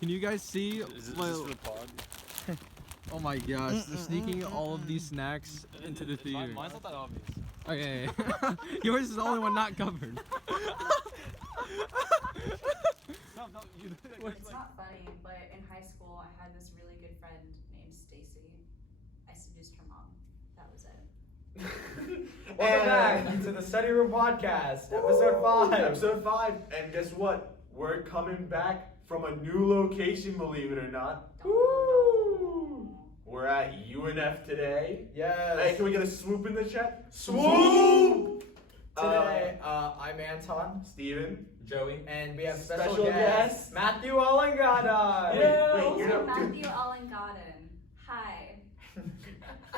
Can you guys see? Is this for the pod? Oh my gosh, they're sneaking all of these snacks into the theater. Mine's not that obvious. Okay, yours is the only one not covered. No, you. It's not funny, but in high school, I had this really good friend named Stacy. I seduced her mom. That was it. Welcome back to the Study Room Podcast, episode 5. Episode 5. And guess what? We're coming back from a new location, believe it or not. Woo! We're at UNF today. Yes. Hey, can we get a swoop in the chat? Swoop! Today, I'm Anton, Steven. Joey. and we have Special special guest, guest. Matthew Allengada. Yeah. Wait, Also you're not- Matthew Allengarden. Hi.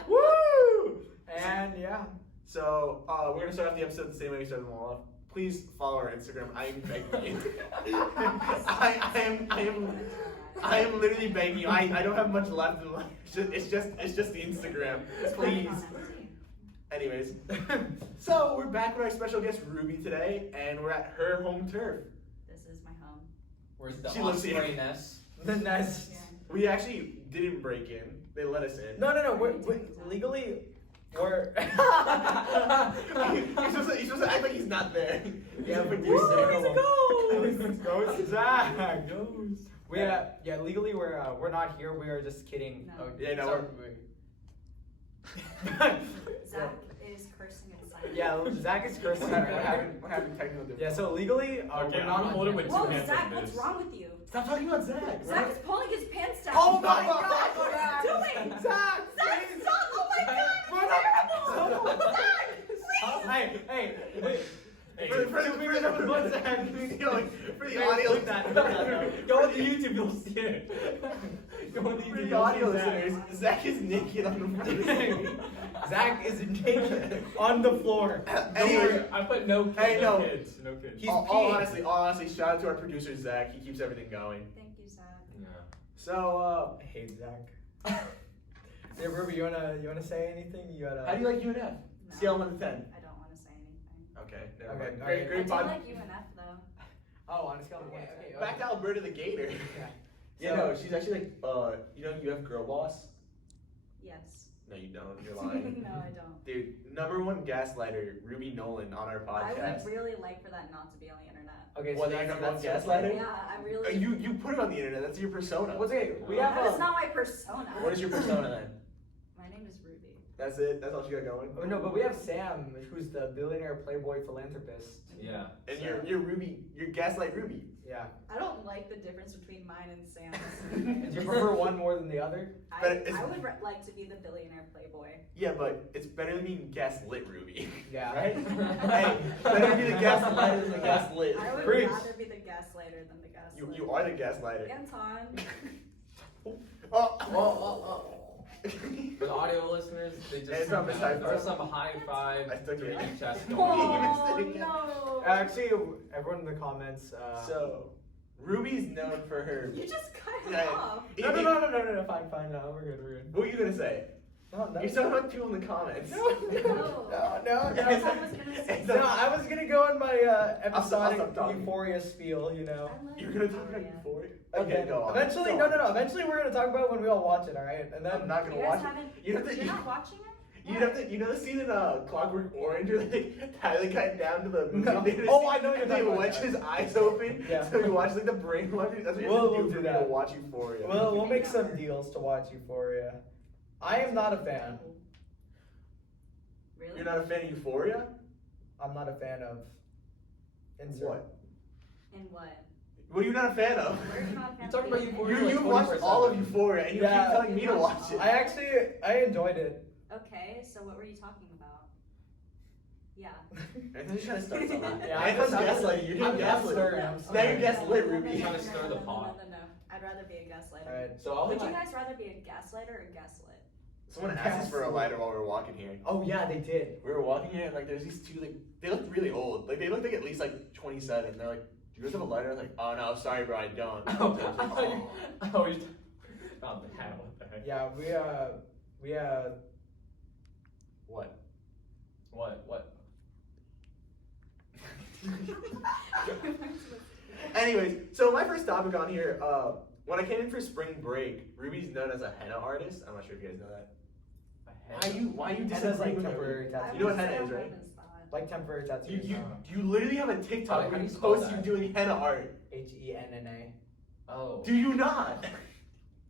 Woo! And yeah, So, we're gonna start off the episode the same way we started them all off. Please follow our Instagram. I am begging you. I am literally begging you. I don't have much left in life. It's just the Instagram. Please. Anyways, so we're back with our special guest Ruby today, and we're at her home turf. This is my home. Where's the She lives here. osprey nest? the nice. Yeah. We actually didn't break in; they let us in. No. We're legally, we're. He's supposed to act like he's not there. Yeah, but you're Goes Zach. Goes. Legally we're not here. We are just kidding. No. Yeah, no, Zach is cursing and silent. Yeah, Zach is cursing. We're having technical difficulties. Yeah, so legally, Okay, we're I'm not gonna hold it with Whoa, two hands Zach, like what's this. wrong with you? Stop talking about Zach. Zach is pulling his pants down. Oh What my God, are you Zach. doing? Zach, Zach, please. stop! Oh my God, Run it's up. terrible! Zach, Hey, For the audio listeners, Go on the YouTube, you'll see it. Go on the for YouTube, the audio you'll see Zach. listeners, Zach is naked on the floor. Zach is naked on the floor. Anyway, I put no kids. Hey, no. kids. No kids. He's all peeing. honestly, shout out to our producer Zach. He keeps everything going. Thank you, Zach. Yeah. So, I hate Zach. Hey, Ruby, you wanna say anything? You gotta. how do you like UNF? No, Scale 1 to 10. I don't want to say anything. Okay, never Okay, mind. okay. I Great do pod. like UNF though. Oh, on a scale of 1 to 10. Back to Alberta the Gator. Yeah. Yeah, no, she's actually like, you know, you have girl boss. Yes. No, you don't. You're lying. No, I don't. Dude, #1 gaslighter, Ruby Nolan on our I podcast. would really like for that not to be on the internet. Okay, What, so you're that's number one gaslighter? Yeah, I really. You put it on the internet. That's your persona. What's okay? We Yeah. have That is not my persona. What is your persona then? My name is Ruby. That's it. That's all she got going. Oh, no, but we have Sam, who's the billionaire playboy philanthropist. Yeah. And So- you're Ruby. You're gaslight Ruby. Yeah. I don't like the difference between mine and Sam's. Do you prefer one more than the other? But it's- I would like to be the billionaire playboy. Yeah, but it's better than being gaslit Ruby. Yeah. Right? Hey, better be the gaslighter than the gaslit. I would Preach. rather be the gaslighter than the gaslighter. You are the gaslighter. Anton. Oh. For the audio listeners, they just It's not this high there's five. some high five. I still to can't. each chest. Oh Even still no. Actually, everyone in the comments. So, Ruby's known for her. You just cut it Yeah. off. No, fine, no, we're good. What were you gonna say? No, You're talking about people in the comments. No. That's what I was gonna say. No, I was gonna go on my I'll stop episodic talking. Euphoria spiel, you know. I like You're gonna talk about Euphoria. Euphoria? Okay, Okay, go on. Eventually, Go on. no. Eventually, we're gonna talk about it when we all watch it, all right? And then I'm not gonna You watch guys it. haven't. You have to. You're not watching it? You'd have to, you know the scene in Clockwork Orange where they tie the guy down to the movie No. theater Oh, scene, I know what you're and they talking about, wedge yeah. his eyes open, Yeah. so you watch like the brain watching. That's what you have We'll to do do for me that. to watch Euphoria. we'll make some deals to watch Euphoria. I am not a fan. Really? You're not a fan of Euphoria? I'm not a fan of. Insert. What? In what? What are you not a fan of? Where are you not a fan You talked about of Euphoria. You like watched all of 24/7. Euphoria and you Yeah. keep telling me to watch it. I enjoyed it. Okay, so what were you talking about? Yeah. Anthony's trying to start something. Yeah, Anthony's I'm- gaslighting you. You're I'm gaslighting. stirring, Now I'm you're stirring. gaslit, Ruby. You're trying to stir the pot. No. I'd rather be a gaslighter. Alright. So I'll Would you like, guys rather be a gaslighter or gaslit? Someone asked us for a lighter while we were walking here. Oh yeah, they did. We were walking here and like there's these two like they looked really old. Like they looked like at least like 27. They're like, "Do you guys have a lighter?" I was like, "Oh no, sorry, bro, I don't." oh, you're not bad. What the heck? Yeah, we What? What? Anyways, so my first topic on here, when I came in for spring break, Ruby's known as a henna artist. I'm not sure if you guys know that. Why you Henna's disagree like with me? temporary tattoo. You know what henna is, right? Like temporary tattoos. You literally have a Oh, TikTok how where do you you spell post you that? doing henna art. HENNA. Oh. Do you not?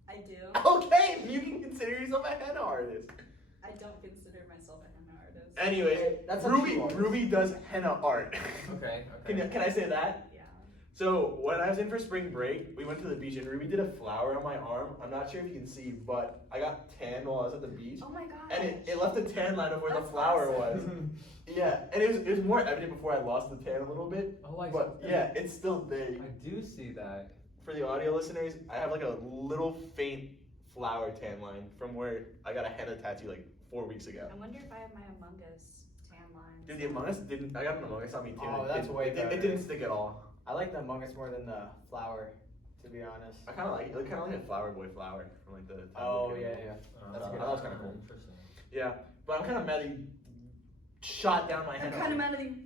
I do. Okay, you can consider yourself a henna artist. I don't consider myself a henna artist. Anyways, That's a Ruby true artist. Ruby does henna art. Okay. Okay. Can I say that? Yeah. So when I was in for spring break, we went to the beach and Ruby did a flower on my arm. I'm not sure if you can see, but I got tan while I was at the beach. Oh my god. And it left a tan line of where the That's flower awesome. was. Yeah, and it was more evident before I lost the tan a little bit. Oh, But yeah, it's still there. I do see that. For the audio listeners, I have like a little faint flower tan line from where I got a henna tattoo like 4 weeks ago. I wonder if I have my Among Us tan lines. Dude, the Among Us didn't. I got an Among Us on me too. Oh, It that's didn't- way it, didn't- better. it didn't stick at all. I like the Among Us more than the flower, to be honest. I kind of like it. It looked kind of like a Flower Boy flower from like the. Oh yeah, yeah. That's Oh, good. That was kinda cool. Interesting. Yeah, but I'm kind of mad that you shot down my I'm henna. kind of mad at you.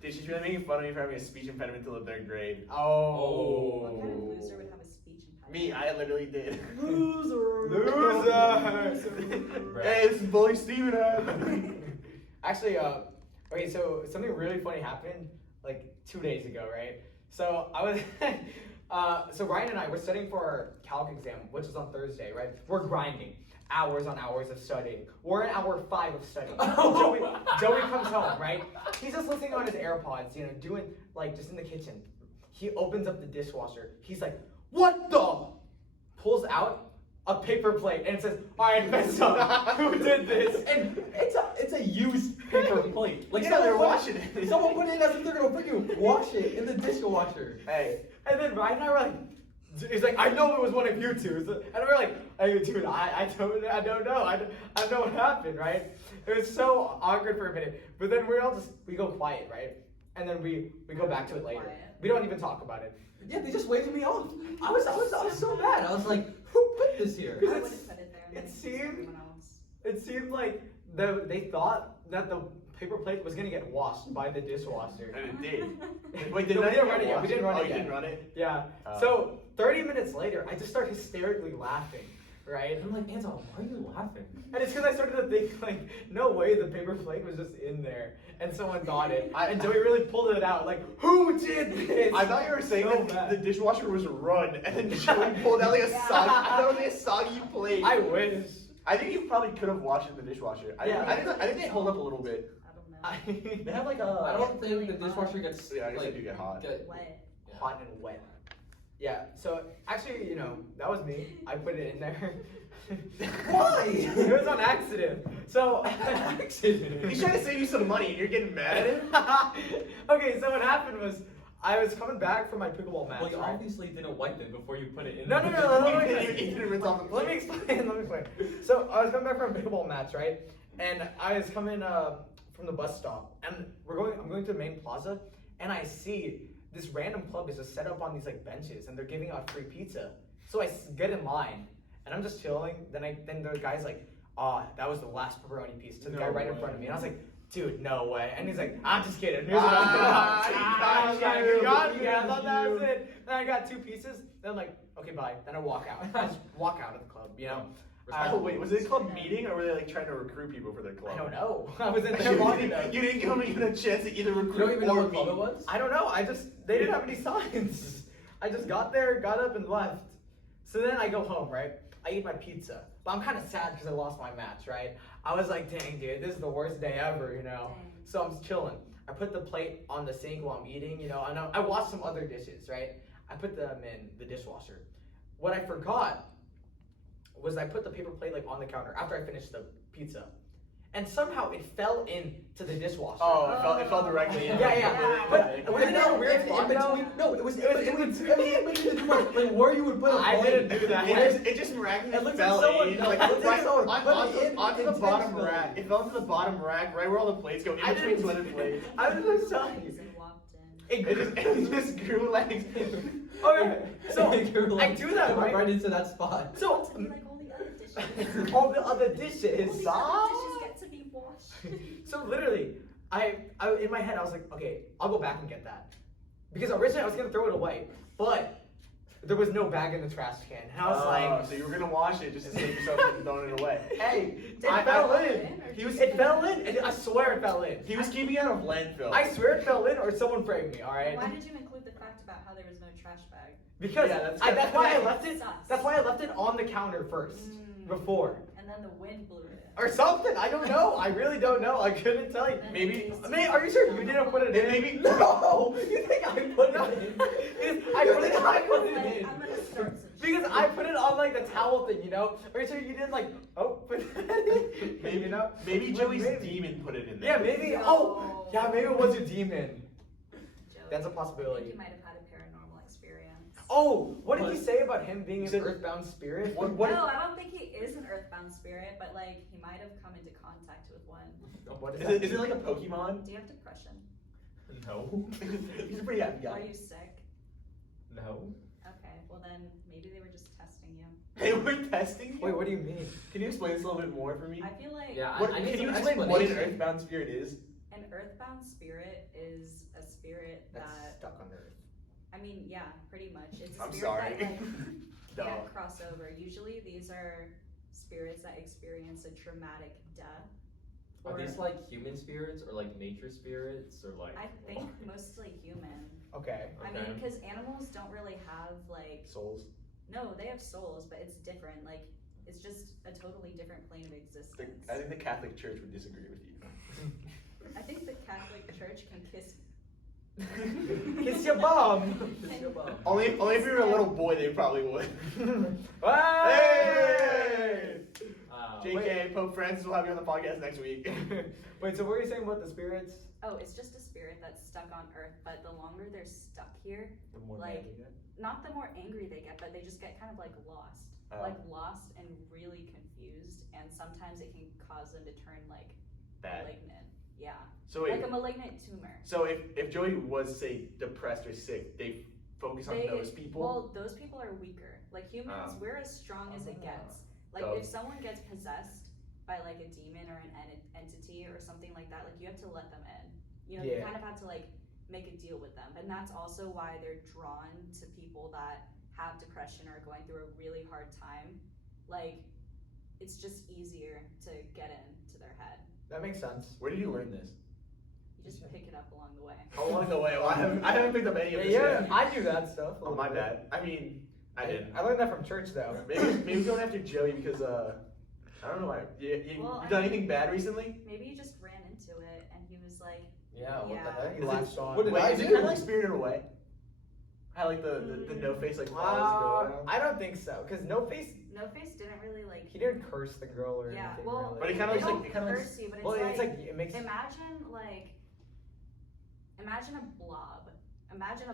Dude, she's really making fun of me for having a speech impediment till the 3rd grade. Oh. What kind of loser would have a speech impediment? Me, I literally did. Loser. Hey, this is Bully Steven. Actually, okay, so something really funny happened like 2 days ago, right? So I was, so Ryan and I were studying for our calc exam, which is on Thursday, right? We're grinding, hours on hours of studying. We're in hour 5 of studying. Joey comes home, right? He's just listening on his AirPods, you know, doing like just in the kitchen. He opens up the dishwasher. He's like, "What the?" Pulls out a paper plate and it says, "Alright, mess up. Who did this?" And it's a used paper plate. Like, yeah, they're washing it. Someone put it in as if they're gonna freaking wash it in the dishwasher. Hey, And then Ryan and I were like, he's like, "I know it was one of you two." So, and we're like, "Hey, dude, I don't know. I don't know what happened, right?" It was so awkward for a minute. But then we go quiet, right? And then we go back to it later. Quiet. We don't even talk about it. Yeah, they just waved me off. I was so mad. I was like, who put this here? I would have put it there. and it then seemed- everyone else. It seemed like they thought that the paper plate was gonna get washed by the dishwasher. and it did. Wait, No, did we I didn't run it yet. We didn't run oh, it you yet. didn't run it? Yeah. Oh. So 30 minutes later, I just start hysterically laughing, right? I'm like, Anton, why are you laughing? And it's because I started to think, like, no way the paper plate was just in there and someone got it. And Joey really pulled it out, like, who did this? I thought you were saying So that mad. the dishwasher was run, and then Joey pulled out like a Yeah. soggy. I thought it was like a soggy plate. I wish. I think you probably could have washed it in the dishwasher. Yeah. I think they hold up a little bit. I don't know. They have like a. I don't think the dishwasher gets. Yeah, I guess like, they do get hot. Wet. Hot and wet. Yeah, so actually, you know, that was me. I put it in there. Why? It was on accident. So, He's trying to save you some money, and you're getting mad at him. okay, so what happened was I was coming back from my pickleball match. Well, you right? obviously didn't wipe it before you put it in. No, the no, no, no, no, You no, didn't even rinse off the Let me explain. Let me explain. So I was coming back from a pickleball match, right? And I was coming from the bus stop, and I'm going to the main plaza, and I see this random club is just set up on these like benches, and they're giving out free pizza. So I get in line, and I'm just chilling. Then the guy's like, that was the last pepperoni piece to the guy right in front of me, and I was like, dude, no way. And he's like, I'm just kidding. Here's what Ah, I'm he doing. got you. You got me. He I got thought that was you. it. Then I got 2 pieces. Then I'm like, okay, bye. Then I walk out. I just walk out of the club, you know? Oh wait, was it a club meeting, or were they like trying to recruit people for their club? I don't know. I was in there long enough. You didn't give me even a chance to either recruit You don't even know or what club me. it was? I don't know. They didn't have any signs. I just got there, got up, and left. So then I go home, right? I eat my pizza. But I'm kind of sad because I lost my match, right? I was like, dang, dude, this is the worst day ever, you know? Dang. So I'm chilling. I put the plate on the sink while I'm eating, you know? I washed some other dishes, right? I put them in the dishwasher. What I forgot was I put the paper plate like on the counter after I finished the pizza. And somehow it fell into the dishwasher. Oh, it fell directly in. Yeah, yeah. But Wasn't that a weird in spot between? though? No, it was It was in between like where you would put a I plate. didn't do that. It just It miraculously looks fell like someone- in, no, like it looks like right someone put it in onto the bottom intentionally. rack. It fell into the bottom rack, right where all the plates go, in I between didn't- 2 other plates. I was just sorry. And walked in. It just grew legs. Okay, so You're I like, do that, right? right into that spot. So To be like all the other dishes. all the other All dishes. the other dishes get to be washed. So literally, I in my head I was like, okay, I'll go back and get that. because originally I was gonna throw it away, but there was no bag in the trash can, and I was like, so you were gonna wash it just to save yourself from throwing it away. hey, it I- fell I- in. He was It fell in, and I swear it fell in. he was keeping it out of landfill. I swear it fell in, or someone framed me. All right. Why did you include the fact about how there was no trash bag? Because Yeah, that's that's why I good. left it. Sus. That's why I left it on the counter first, before, And then the wind blew it in. or something. I don't know. I really don't know. I couldn't tell you. Maybe- Are you sure you didn't put it in? Maybe- No. You think I put it in? I put it. I put it in. I'm gonna start some Because I put it on like the towel thing, you know. Are you sure you didn't like? Oh, put that in. Maybe you know. Maybe Joey's Maybe. demon put it in Yeah, there. maybe. No. Oh, yeah, maybe it was a demon. Joey. That's a I possibility. think you might have had a paranormal experience. Oh, what did What? you say about him being You an said- earthbound spirit? What? No, I don't think he is an earthbound spirit, but like he might have come into contact with one. What Is it like a Pokemon? Do you have depression? No. He's a pretty happy Are guy. you sick? No. Okay, well then maybe they were just testing you. They were testing you? Wait, what do you mean? Can you explain this a little bit more for me? I feel like Yeah, What, I need can you some explain what an explanation. earthbound spirit is? an earthbound spirit is a spirit That's that stuck on Earth. I mean, yeah, pretty much. It's a I'm spirit sorry. that like No. can't cross over. Usually these are spirits that experience a traumatic death. Are or- these like human spirits or like nature spirits or like? I think mostly human. Okay. I mean, because animals don't really have like Souls. no, they have souls, but it's different. Like it's just a totally different plane of existence. I think the Catholic Church would disagree with you. I think the Catholic Church can kiss. Kiss your bum. Only if you were a little boy, they probably would. Hey! JK, Pope Francis will have you on the podcast next week. Wait, so what were you saying about the spirits? Oh, it's just a spirit that's stuck on Earth, but the longer they're stuck here, The more Like- mad we get. not the more angry they get, but they just get kind of like lost. Oh. Like lost and really confused, and sometimes it can cause them to turn like Bad. malignant. Yeah. So wait, Like a malignant tumor. so if Joey was say depressed or sick, they focus on those people. Well, those people are weaker. Like humans, Oh. we're as strong as it gets. Like So- if someone gets possessed by like a demon or an entity or something like that, like you have to let them in. You know, you Yeah. kind of have to like make a deal with them, and that's also why they're drawn to people that have depression or are going through a really hard time. Like it's just easier to get into their head. That makes sense. Where did you learn this? You just pick it up along the way. Along the way. Well, I haven't picked up any of this Yeah, yet. I do that stuff. a Oh, little my bit. bad. I mean, I didn't. I learned that from church though. Maybe going after Joey because I don't know why. You Well, done I anything bad recently? Maybe you just ran into it, and he was like, Yeah. What Yeah. the heck? He Is latched it, on. What did wait, I is it do? kind of like Spirited Away? How like the no face like follows the girl. I don't think so, cause No Face, No Face didn't really like. he didn't curse the girl or Yeah, anything. well, really. But it kinda they looks like- don't it kinda looks- curse you, but it's Well, like, it's like it makes. imagine like, imagine a blob. Imagine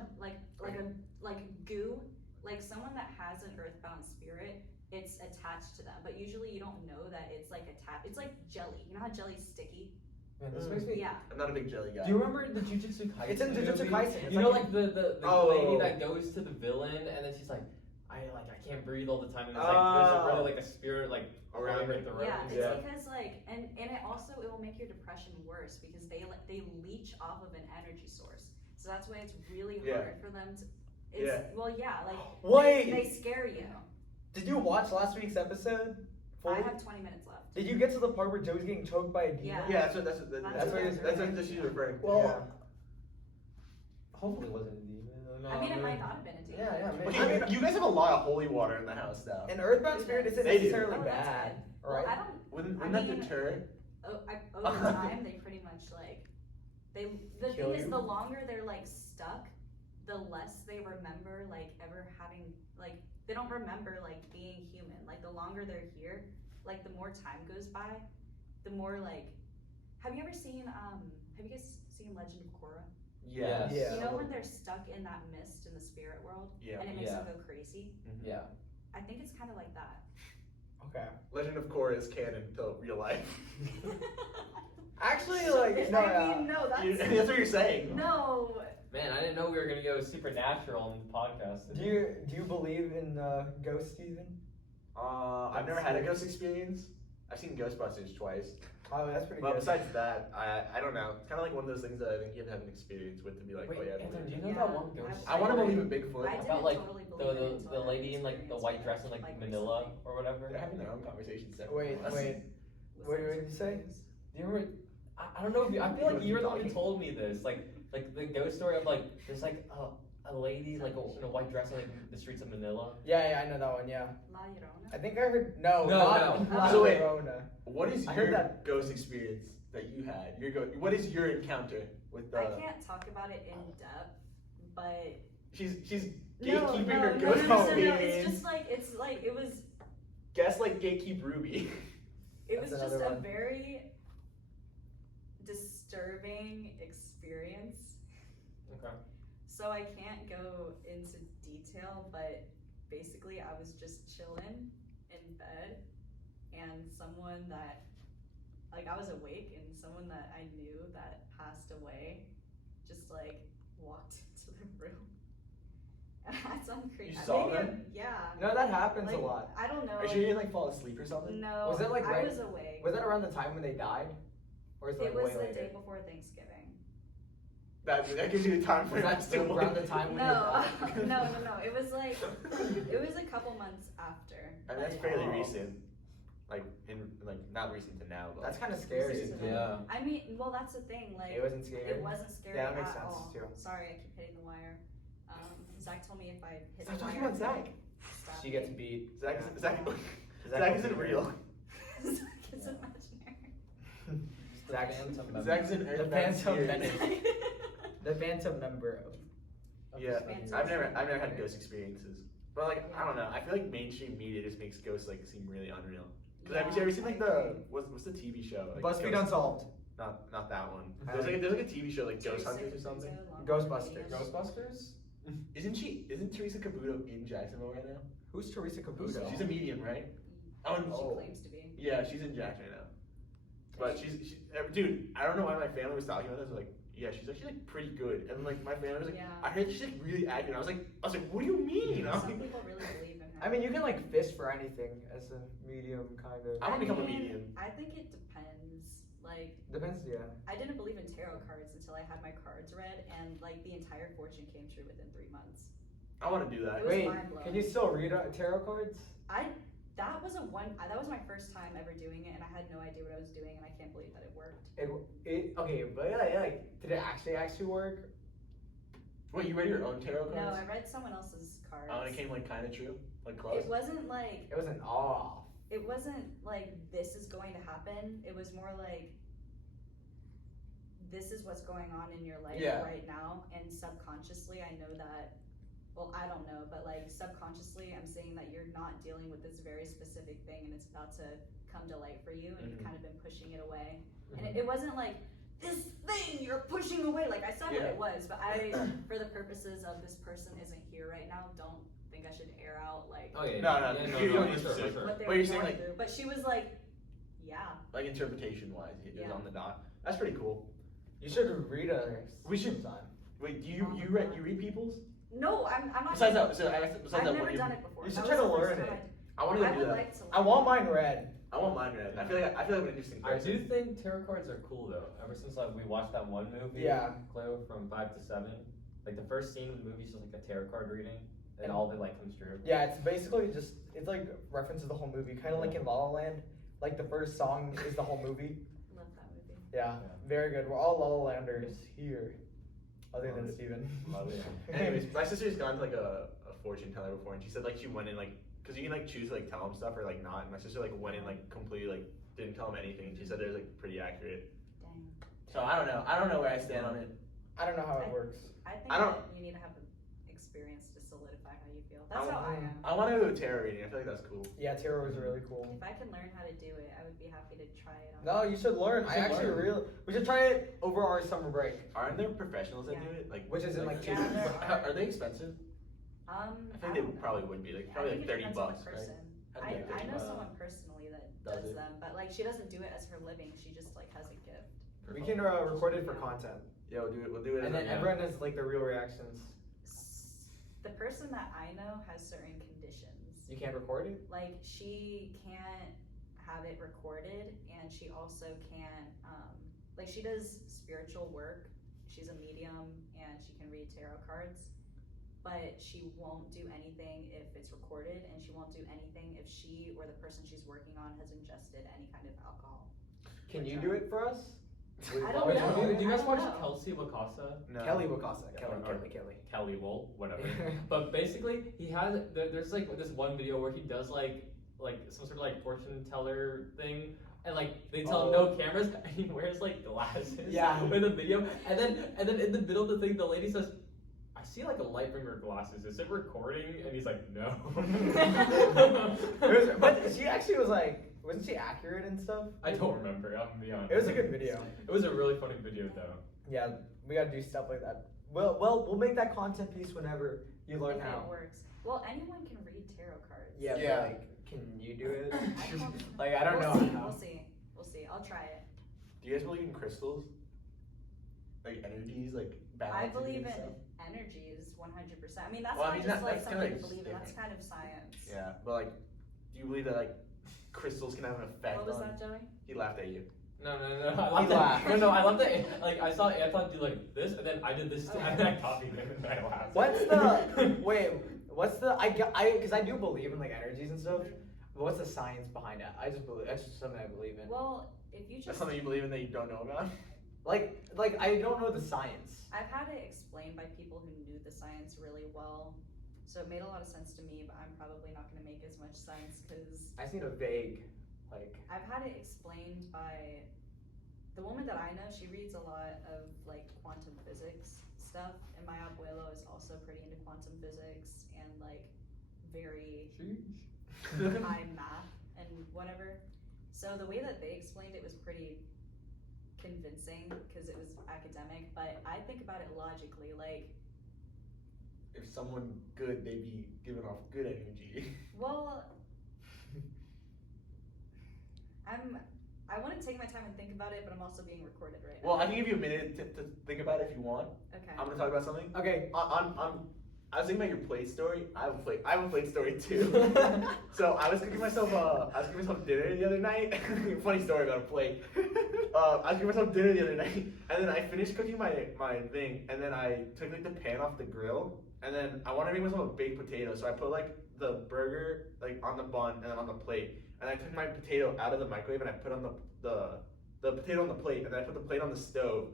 like goo, like someone that has an earthbound spirit. It's attached to them, but usually you don't know that it's like attached. It's like jelly. You know how jelly's sticky? Man, this makes me. Yeah. I'm not a big jelly guy. Do you remember the Jujutsu Kaisen? It's in Jujutsu movie? Kaisen. It's You know, like- like the Oh. lady that goes to the villain, and then she's like, I can't breathe all the time, and there's a really like a spirit like around her throat. Yeah, it's Yeah. because like, and it also it will make your depression worse because they leech off of an energy source. So that's why it's really Yeah. hard for them to. It's, Yeah. Well, yeah, like Wait. they scare you. Did you watch last week's episode? I Fully? have 20 minutes left. Did you get to the part where Joey's getting choked by a demon? Yeah. Yeah, that's what That's that's what she's referring to. Well, Hopefully, it wasn't a demon. No, I mean, it no. might not have been a demon. Yeah, yeah, maybe. Okay, you guys have a lot of holy water in the house now. An earthbound spirit isn't They do. necessarily Oh, that's bad, good. right? Well, I don't. Wouldn't I that mean- deter? Over time, they pretty much like. The Kill thing is, you? the longer they're like stuck, the less they remember like ever having like they don't remember like being human. Like the longer they're here, like the more time goes by, the more like. Have you ever seen Have you guys seen Legend of Korra? Yes. Yeah. You know when they're stuck in that mist in the spirit world, Yeah. and it makes Yeah. them go crazy. Yeah. I think it's kind of like that. Okay. Legend of Korra is canon to real life. Actually, like, no, I mean, no, That's what you're saying. no. Man, I didn't know we were gonna go supernatural in the podcast. do you believe in ghosts, Steven? I've never had a ghost experience. I've seen Ghostbusters twice. Oh, that's pretty But good. besides that, I don't know. It's kind of like one of those things that I think you have to have an experience with to be like, Wait, oh yeah. I Anthony, do believe you it. know Yeah, that one ghost? I want to I- believe in Bigfoot. I didn't About like totally the believe it until the I had lady in like the experience white with dress it, in like like, Manila recently. or whatever. They're having their own conversations. Wait. Was What did you say? Do you remember? I don't know if you, I feel like you were the one who told me this. Like the ghost story of like there's like a lady like in a white dress in like the streets of Manila. Yeah, I know that one. Yeah. La Llorona? I think I heard no, No, not no. La So wait. Llorona. What is I heard your that- ghost experience that you had? What is your encounter with I can't talk about it in depth, but She's no, gatekeeping no, her no, ghost no, no, no, experience. it's like it was Gaslight gatekeep Ruby. it was That's just another a one. very disturbing experience. Okay. So I can't go into detail, but basically I was just chilling in bed and someone that like I was awake and someone that I knew that passed away just like walked into the room. And that's uncreepy. You saw them? Yeah. No, that happens Like, a lot. I don't know. Are you sure you didn't like fall asleep or something? No. Was it, like, I right- was awake. Was that around the time when they died, or is it like It was way the later? day before Thanksgiving. That gives you time for Was that us still to around the wait. time when No, they died? no. It was like it was a couple months after. And that's but- fairly Oh. recent. Like not recent to now, but That's kind of scary. Recent. Yeah. I mean, well, that's the thing. Like, It wasn't scary. it wasn't scary Yeah, that makes at sense, all. too. Sorry, I keep hitting the wire. Zach told me if I hit Stop the talking wire, about Zach. stop She gets me. beat. Zach Zach isn't real. Zach is imaginary. Zach Zach's an the earthbound Phantom spirit. Menace. The Phantom member of Yeah, Phantom I've never Menace. had ghost experiences, but like I don't know. I feel like mainstream media just makes ghosts like seem really unreal. Cause have you ever seen like the what's the TV show? Like, BuzzFeed Ghost- Unsolved. Not that one. I There's like- like a TV show like Ghost Hunters or something. Ghostbusters. Ghostbusters? Isn't Teresa Caputo in Jacksonville right now? Who's Teresa Caputo? She's a medium, right? She Oh. claims to be. Yeah, she's in Jax right now. But dude, I don't know why my family was talking about this. Like, yeah, she's actually like pretty good. And like my family was like, Yeah. I heard she's like really accurate. I was like, what do you mean? I was Some like, people really believe in her. I mean, you can like fish for anything as a medium, kind of. I wanna become a mean, medium. I think it depends. Like, Depends, yeah. I didn't believe in tarot cards until I had my cards read, and like the entire fortune came true within 3 months. I want to do that. It was Wait, mind-blowing. can you still read tarot cards? That was my first time ever doing it, and I had no idea what I was doing, and I can't believe that it worked. Okay, but like, did it actually work? Wait, you read your own tarot cards? No, I read someone else's cards. Oh, and it came like kind of true, like close. It wasn't like It wasn't off. this is going to happen. It was more like this is what's going on in your life Yeah. right now, and subconsciously I know that. Well, I don't know, but like subconsciously, I'm seeing that you're not dealing with this very specific thing, and it's about to come to light for you, and you've kind of been pushing it away. And it wasn't like this thing you're pushing away. Like I said what Yeah. it was, but for the purposes of this person isn't here right now, don't think I should air out like Oh yeah. No, yeah, no, no, you no, don't for need sure, to for say- sure. what they But were you're saying, going like- through. But she was like, yeah. Like interpretation wise, it was Yeah. on the dot. That's pretty cool. You should read a. We should- sometime. Wait, do you read people's? No, I'm not. Besides that, so I guess besides I've that never one, done it before. you should That try was to the first learn time it. I want I to do would that. like to. I want mine read. I want mine read. I feel like I'm an interesting I person. do think tarot cards are cool though. Ever since like we watched that one movie, Yeah. Cleo from 5 to 7, like the first scene of the movie is just like a tarot card reading, and all of it like comes true. Yeah, it's basically just it's like references the whole movie, kind of like in La La Land. Like the first song is the whole movie. Love that movie. Yeah, very good. We're all La La Landers here, other than Steven. Love it. Anyways, my sister's gone to like a fortune teller before, and she said like she went in like, cause you can like choose to like tell them stuff or like not. And my sister like went in like completely like didn't tell them anything. And she said it was like pretty accurate. Dang. So I don't know. I don't know where I stand on it. I don't know how it works. I think I don't- that you need to have an experience to solidify how you feel. That's how I am. I want to do a tarot reading. I feel like that's cool. Yeah, tarot is really cool. If I can learn how to do it, I would be happy to try it on. No, you should learn. You I should actually learn. we should try it over our summer break. Aren't there professionals that Yeah. do it? Like Which is in, like, Yeah, there are. Are they expensive? I I think don't they know. probably would be like I probably think like it 30 depends on the bucks, right? person. I I, think like I 30 know bucks. someone personally that Does does it? them, but like she doesn't do it as her living. She just like has a gift. We can record it for content, Yeah, we'll do it. We'll do it. and as then a- everyone has like the real reactions. The person that I know has certain conditions. You can't record it. Like she can't have it recorded, and she also can, like, she does spiritual work. She's a medium, and she can read tarot cards, but she won't do anything if it's recorded, and she won't do anything if she or the person she's working on has ingested any kind of alcohol. Can you do it for us? I don't Wait, know. do you guys I don't watch know. Kelsey Wakasa? No. Kelly Wakasa. Yeah, Kelly. Kelly Wool, whatever. But basically, he has there's like this one video where he does like some sort of like fortune teller thing, and like they tell him no cameras, and he wears like glasses. Yeah. In the video, and then in the middle of the thing, the lady says, "I see like a light from your glasses. Is it recording?" And he's like, "No." But she actually was like, wasn't she accurate and stuff? I don't remember. I'm gonna be honest. It was a good video. It was a really funny video though. Yeah, we gotta do stuff like that. We'll make that content piece whenever you learn If how. it works. Well, anyone can read tarot cards. Yeah, Yeah. but like, can you do it? I don't- Like, I don't we'll know See, how. We'll see. I'll try it. Do you guys believe in crystals? Like energies, like I balancing believe and in stuff? energies 100%. I mean, that's Well, I not mean, just that- like that's something kinda to just believe in. That's different. kind of science. Yeah, but like, do you believe that like crystals can have an effect What was on? that, Joey? He laughed at you. No. I love laughed. that. No. I love that. Like I saw Anton do like this, and then I did this, and then I copied him, and I laughed. What's the wait? What's the because I do believe in like energies and stuff. But what's the science behind it? I just believe that's just something I believe in. Well, if you That's just. something you believe in that you don't know about. Like I don't know the science. I've had it explained by people who knew the science really well. So it made a lot of sense to me, but I'm probably not going to make as much sense because I just need a vague like. I've had it explained by the woman that I know. She reads a lot of like quantum physics stuff, and my abuelo is also pretty into quantum physics and like very high math and whatever. So the way that they explained it was pretty convincing because it was academic, but I think about it logically. Like, If someone good, they'd be giving off good energy. well, I want to take my time and think about it, but I'm also being recorded right Well, now. I can give you a minute to think about it if you want. Okay. I'm gonna talk about something. Okay. I was thinking about your plate story. I have a plate story too. So I was cooking myself dinner the other night. Funny story about a plate. I was cooking myself dinner the other night, and then I finished cooking my thing, and then I took like the pan off the grill, and then I wanted to make myself a baked potato, so I put like the burger like on the bun and then on the plate, and I took my potato out of the microwave and I put on the potato on the plate, and then I put the plate on the stove,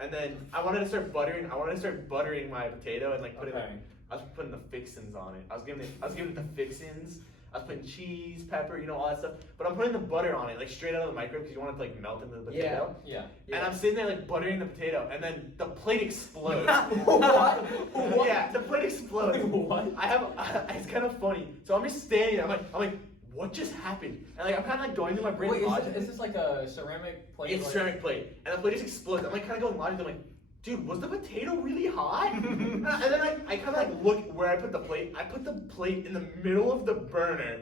and then I wanted to start buttering my potato and like putting like, I was putting the fixins on it. I was giving it the fixins. I was putting cheese, pepper, all that stuff. But I'm putting the butter on it, like straight out of the microwave because you want it to like melt into the potato. Yeah. And I'm sitting there like buttering the potato, and then the plate explodes. What? Yeah, the plate explodes. What? It's kind of funny. So I'm just standing there. I'm like, what just happened? And like I'm kind of like going through my brain. Wait, logic. is this like a ceramic plate? It's like- ceramic plate, and the plate just explodes. I'm like kind of going logic. I'm like, dude, was the potato really hot? and then I kind of like look where I put the plate. I put the plate in the middle of the burner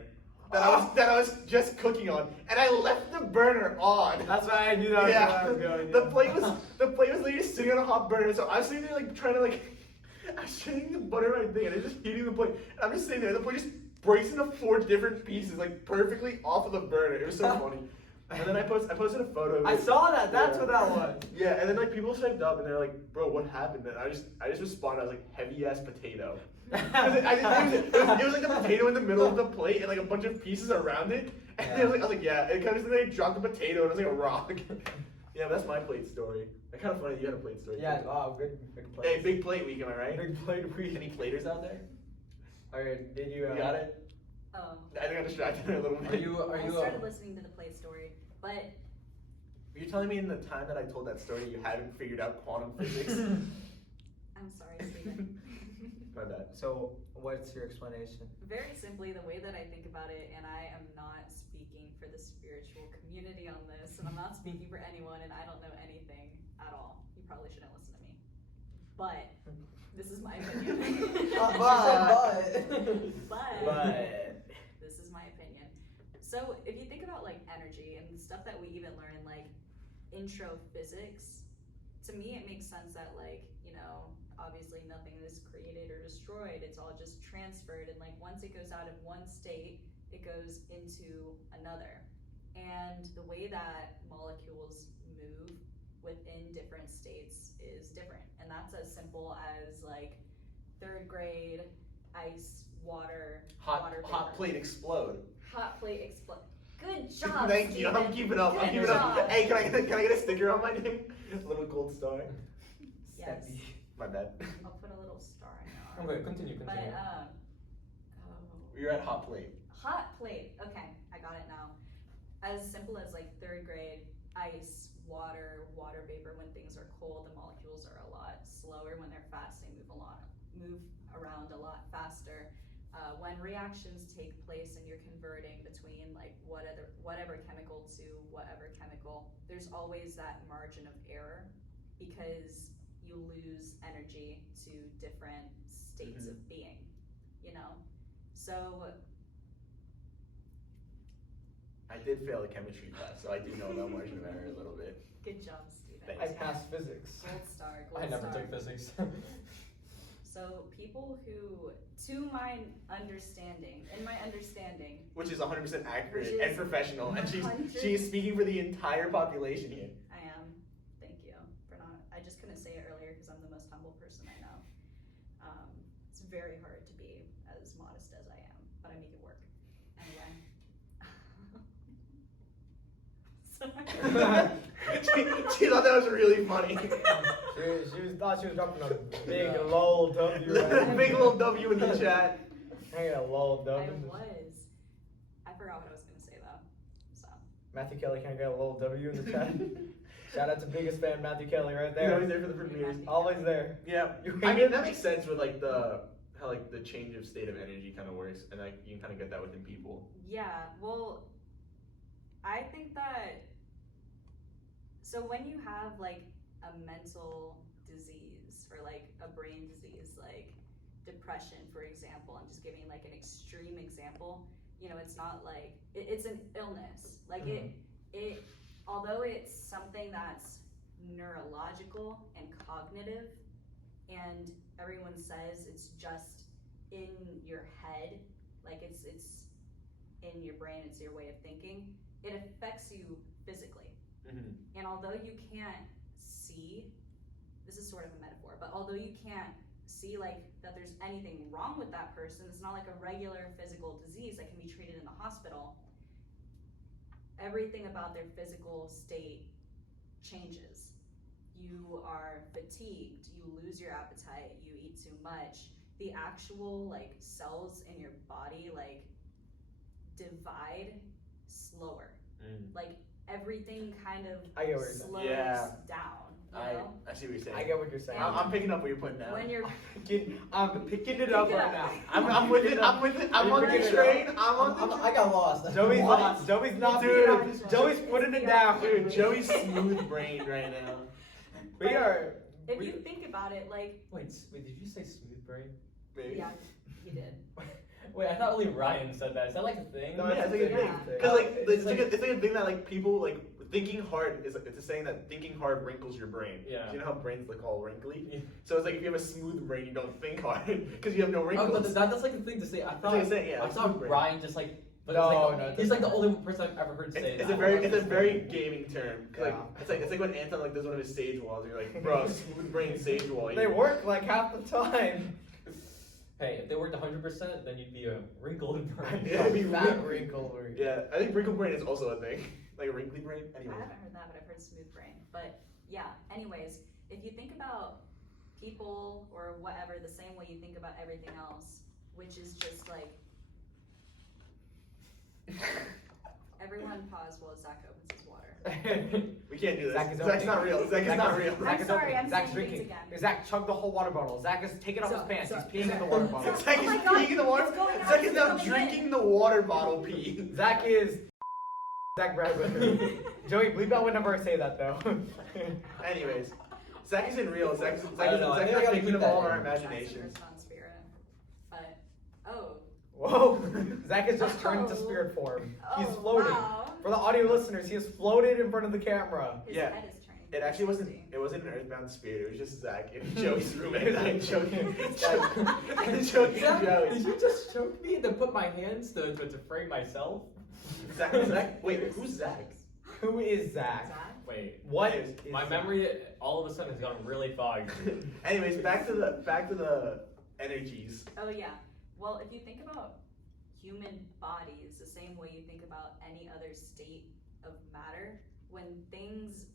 that I was just cooking on, and I left the burner on. That's why I knew that was where I was going. The plate was literally sitting on a hot burner, so I was sitting there like trying to like I was trying to butter my thing, and it's just heating the plate. And I'm just sitting there, the plate just breaks into 4 different pieces, like perfectly off of the burner. It was so funny. And then I posted a photo of it. I saw that. That's Yeah. what that was. Yeah, and then like people swiped up and they're like, "Bro, what happened?" And I just responded. I was like, "Heavy ass potato." It was like the potato in the middle of the plate and like a bunch of pieces around it. And I was like, yeah. It kind of just like dropped the potato and it was like a rock. Yeah, but that's my plate story. It's kind of funny that you had a plate story. Yeah. too. Wow. Good. Play. Hey, big plate week, am I right? Big plate week. Any platers out there? Alright. Did you? You got it? Oh. I think I distracted her a little bit. I started listening to the play story, but You're telling me in the time that I told that story you haven't figured out quantum physics? I'm sorry, Steven. My bad. So, what's your explanation? Very simply, the way that I think about it, and I am not speaking for the spiritual community on this, and I'm not speaking for anyone, and I don't know anything at all. You probably shouldn't listen to me. But this is my opinion. But this is my opinion. So if you think about like energy and the stuff that we even learn in like intro physics, to me it makes sense that like, obviously nothing is created or destroyed, it's all just transferred, and like once it goes out of one state, it goes into another. and the way that molecules move within different states is different. And that's as simple as like third grade ice, water, water vapor. Hot plate explode. Hot plate explode. Good job. Thank you. I'm Steven. keeping up. I'm Good keeping job. up. Hey, can I get a sticker on my name? A little gold star. Yes. My bad. I'll put a little star in your arm. Okay, continue. But You're at hot plate. hot plate. Okay, I got it now. As simple as like third grade ice, water vapor. When things are cold, the molecules are a lot slower. When they're fast, they move around a lot faster. When reactions take place and you're converting between like whatever chemical to whatever chemical, there's always that margin of error because you lose energy to different states of being, you know? So I did fail a chemistry class, so I do know that margin of error a little bit. good job, Steven. Thanks. I passed physics. Gold star, I gold never star. took physics. So people who, to my understanding, Which is 100% accurate Which is and professional, and 100 she's speaking for the entire population here. I am. Thank you for not. I just couldn't say it earlier because I'm the most humble person I know. It's very hard to be as modest as I am, but I make it work. Anyway. she thought that was really funny. She thought she was dropping a big lol W. Big little W in the chat. Hanging a lol I W. was. I forgot what I was gonna say though. So. Matthew Kelly, can I get a lol W in the chat? Shout out to biggest fan Matthew Kelly right You're there. always there for the premieres. Always there. Yeah, I mean that makes sense with like how like the change of state of energy kind of works, and like you can kind of get that within people. Yeah, well, I think that, so when you have like a mental disease or like a brain disease, like depression, for example, I'm just giving like an extreme example, you know, it's not like, it's an illness. Like it, although it's something that's neurological and cognitive, and everyone says it's just in your head, like it's in your brain, it's your way of thinking, it affects you physically. And although you can't see, this is sort of a metaphor, but although you can't see like that there's anything wrong with that person, it's not like a regular physical disease that can be treated in the hospital, everything about their physical state changes. You are fatigued, you lose your appetite, you eat too much. The actual like cells in your body like divide slower. Like everything kind of I get what you're saying. slows Yeah. down. You I know? see what you're saying. I get what you're saying. I'm picking up what you're putting down. When you're I'm picking it up Pick it right up. now. I'm with it. I'm with it. I'm on Picking the it train. up. I'm on the I got lost. Joey's What? lost. Joey's not Dude. picking up. Joey's putting it down. Dude, Joey's smooth brained right now. We are. if you think about it, like Wait, did you say smooth brain? Maybe. yeah, he did. Wait, I thought only Ryan said that. Is that like a thing? No, Yeah, it's it's like a Yeah. thing. Because like it's like a thing that like people like thinking hard is it's a saying that thinking hard wrinkles your brain. Yeah. You know how brains look all wrinkly. Yeah. So it's like if you have a smooth brain, you don't think hard because you have no Oh, wrinkles. but that's like the thing to say. I thought like a saying, yeah, I like thought smooth brain. Ryan just like. But No, it's like, no, it he's like the doesn't. only person I've ever heard say It's that. a very gaming term. 'Cause, like, Yeah. it's like when Anton like does one of his sage walls. You're like, bro, smooth brain sage wall. They work like half the time. Hey, if they worked 100%, then you'd be a wrinkled brain. Yeah, it'd be Fat real. wrinkle. Yeah, I think wrinkled brain is also a thing. Like a wrinkly brain. I Anyway. haven't heard that, but I've heard smooth brain. But yeah, anyways, if you think about people or whatever the same way you think about everything else, which is just like everyone pause while Zach opens his water. We can't do this. Zach is Zach's opening. not real. Zach is not real. I'm sorry, I'm Zach's saying things drinking. again. Zach chugged the whole water bottle. Zach is taking off his Zach, pants. Zach, He's peeing in the Zach. water bottle. Zach. Zach Oh is my God, peeing in the water. it's going out Zach is of now the drinking the water bottle pee. Zach is. Zach Bradley. Joey, bleep out whenever I say that though. Anyways, Zach isn't real. Zach is I don't know, I Zach think I is gotta thinking keep of that all in. our That's a imaginations. response spirit. But oh. Whoa! Zach has just turned into spirit form. He's Oh, floating. wow. For the audio listeners, he has floated in front of the camera. His Yeah. head is turning. It actually wasn't. 360. It wasn't an earthbound spirit. It was just Zach and Joey's roommate. I'm joking. Zach, I'm joking, Joey. Did you just choke me and then put my hands to frame myself? Zach, wait, who's Zach? Who is Zach? Zach? Wait. What Anyways, is My Zach? memory all of a sudden has gotten really foggy. Anyways, back to the energies. Oh yeah. Well, if you think about human bodies the same way you think about any other state of matter, when things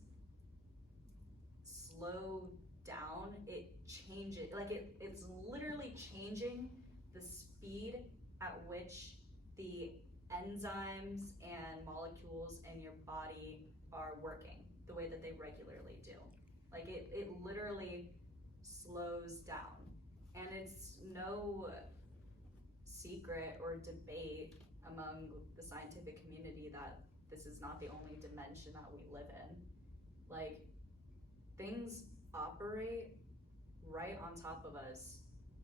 slow down, it changes. Like it's literally changing the speed at which the enzymes and molecules in your body are working the way that they regularly do. Like it literally slows down. And it's no secret or debate among the scientific community that this is not the only dimension that we live in. Like, things operate right on top of us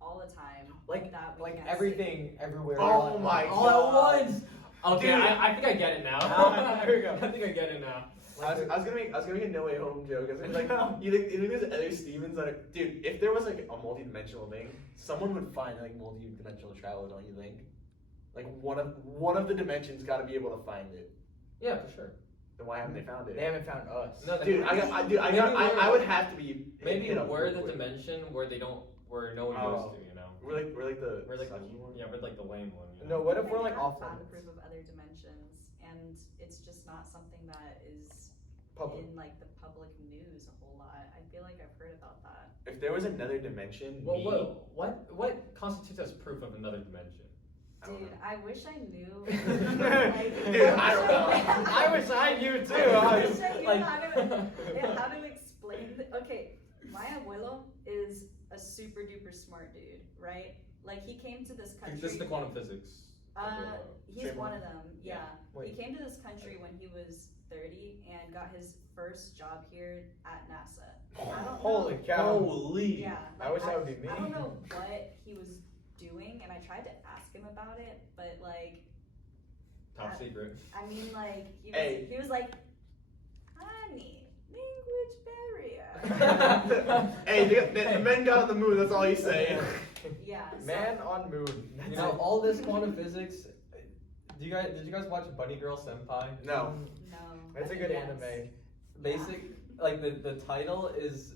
all the time. Like can't everything, everywhere. Oh like, my All God. at once. Okay, Dude. I think I get it now. Here we go. I think I get it now. I was gonna make a No Way Home joke. I was like, you think there's other Stevens that are, dude? If there was like a multi-dimensional thing, someone would find like multi-dimensional travel. Don't you think? Like one of the dimensions got to be able to find it. Yeah, for sure. Then why haven't they found it? They haven't found us. No, Dude, I would have to be. Maybe hit up we're real the quick. dimension where no one Oh. goes to, you know. We're like the We're like sucky one. yeah, we're like the lame one. You No, know? what if They we're like have off found limits? proof of other dimensions, and it's just not something that is Public. in like the public news a whole lot. I feel like I've heard about that. If there was another dimension, Well, me, what constitutes as proof of another dimension? I don't Dude, know. I wish I knew. Dude, I don't know. I wish I knew too. I wish I knew Like- how to explain. Okay, my abuelo is a super duper smart dude, right? Like he came to this country. This is the quantum physics. He's Same one one? of them. Yeah. Wait. He came to this country when he was 30 and got his first job here at NASA. I don't Holy know. cow. Holy. Yeah. I wish that would be me. I don't know what he was doing, and I tried to ask him about it, but like, Top secret. I mean, like Hey. he was like, honey, language barrier. Hey, the men got on the moon. That's all he's saying. Yeah. So, Man on moon. You know, all this quantum physics. Did you guys watch Bunny Girl Senpai? No. No. That's I a think good yes. anime. Basic, like the title is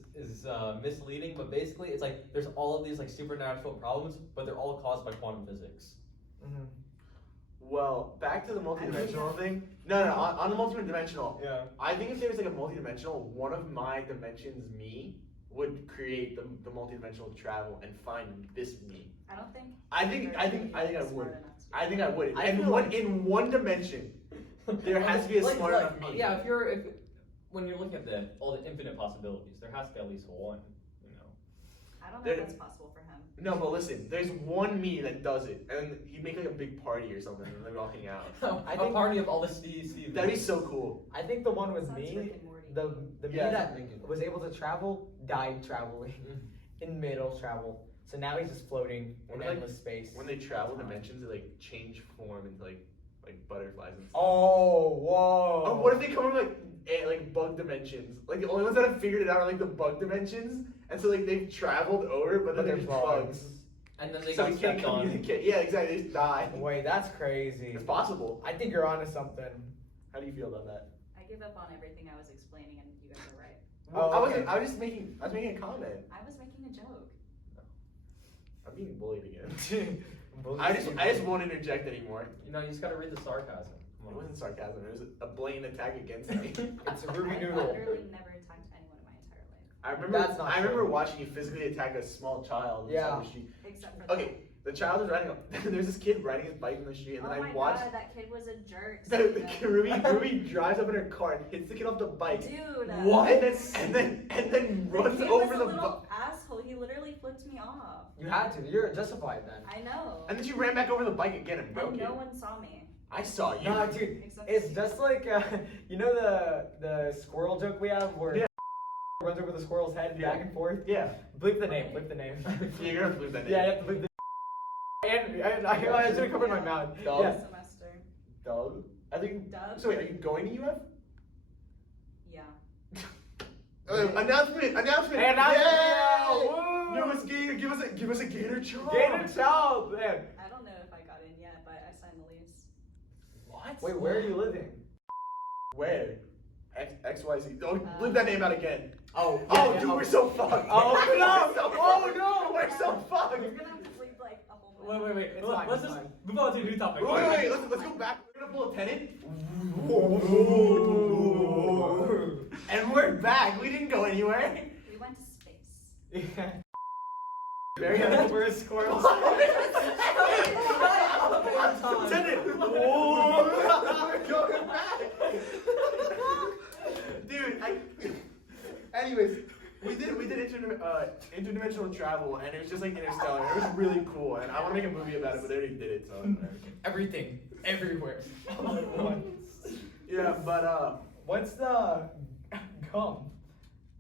misleading, but basically it's like there's all of these like supernatural problems, but they're all caused by quantum physics. Mhm. Well, back to the multidimensional thing. No, on the multidimensional. Yeah. I think if there was like a multidimensional, one of my dimensions, me, would create the multidimensional travel and find this me. I don't think. I think I Smart would. enough to I think I would. I And feel like- in one dimension, there has to be a Like- smart like, enough me. Yeah, when you're looking at all the infinite possibilities, there has to be at least one. You know. I don't know There- if that's possible for him. No, but listen, there's one me that does it, and he'd make like a big party or something, and then we all hang out. I A think party of all the Steve. That'd be so cool. I think the one with Sounds me, Rick and Morty. the me Yeah, that I'm thinking. was able to travel died traveling in middle travel. So now he's just floating in When, like, endless space. When they travel dimensions, they like change form into like butterflies and stuff. Oh, whoa. Oh, what if they come in like bug dimensions? Like the only ones that have figured it out are like the bug dimensions, and so like they've traveled over, but then they're they're just bugs. And then they So got we can't stepped on. communicate. Yeah, exactly. They just die. Wait, that's crazy. It's possible. I think you're onto something. How do you feel about that? I give up on everything I was explaining, and you guys are right. Oh, I okay. I was making a comment. I was making a joke. I'm being bullied again. I just won't interject anymore. You know, you just gotta read the sarcasm. It Come on. wasn't sarcasm. It was a blatant attack against me. It's a Ruby I Noodle. literally never attacked anyone in my entire life, I remember. That's not I remember true. watching you physically attack a small child. Yeah. On the street. except for Okay, the child was riding. There's this kid riding his bike in the street, and that. then Oh I my watched. god, that kid was a jerk. The Steven. Ruby drives up in her car and hits the kid off the bike. Dude. What? And then The runs kid over was the a bike. little asshole. He literally flipped me off. You had to. You're justified then. I know. And then she ran back over the bike again and broke And it. no one saw me. I saw you. No, dude. Except It's Steve. just like you know the squirrel joke we have where Yeah. runs over the squirrel's head Yeah. back and forth. Yeah. Bleep the name. Bleep the name. You're gonna lose that name. Yeah, you have to bleep the. And I should have covered my mouth. Dog. Yeah. Semester. Doug. I think. Doug? So wait, are you going to UF? Yeah. Announcement! Announcement! Hey, announcement! Yeah! Woo! Newest Gator, give us a Gator chop. Gator child, man. I don't know if I got in yet, but I signed the lease. What? What? Wait, where are you living? Where? XYZ. Don't leave that name out again. Oh, Oh, dude, we're so fucked. Oh, no. We're so Oh, fucked. no. We're so fucked. You're gonna have to sleep like a whole minute. Wait. It's fine, Let's it's just fine. move on to a new topic. Wait. Let's go back. We're gonna pull a tenant. And we're back. We didn't go anywhere. We went to space. Yeah. Very We're squirrels. Tenant. Whoa. We're going back. Dude, anyways, we did interdimensional travel, and it was just like Interstellar. It was really cool, and I want to make a movie about it, but they already did it, so. Everything. Everywhere. Yeah, but What's the gum?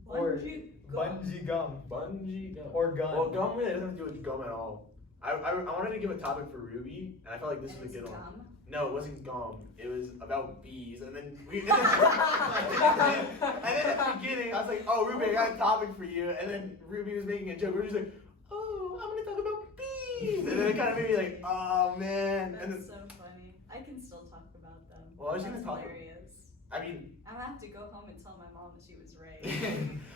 Or Bungee bungee gum. Bungee gum. Or gun. well, gum really doesn't do with gum at all. I wanted to give a topic for Ruby, and I felt like this And was a it's good one. gum. No, it wasn't gum. It was about bees, and then and then at the beginning, I was like, "Oh, Ruby, I got a topic for you," and then Ruby was making a joke. Ruby's like, "Oh, I'm gonna talk about bees," and then it kind of made me like, "Oh man," and then That's so funny. I can still talk about them. Well, I was That's gonna talk- hilarious. I mean, I'm gonna have to go home and tell my mom that she was right.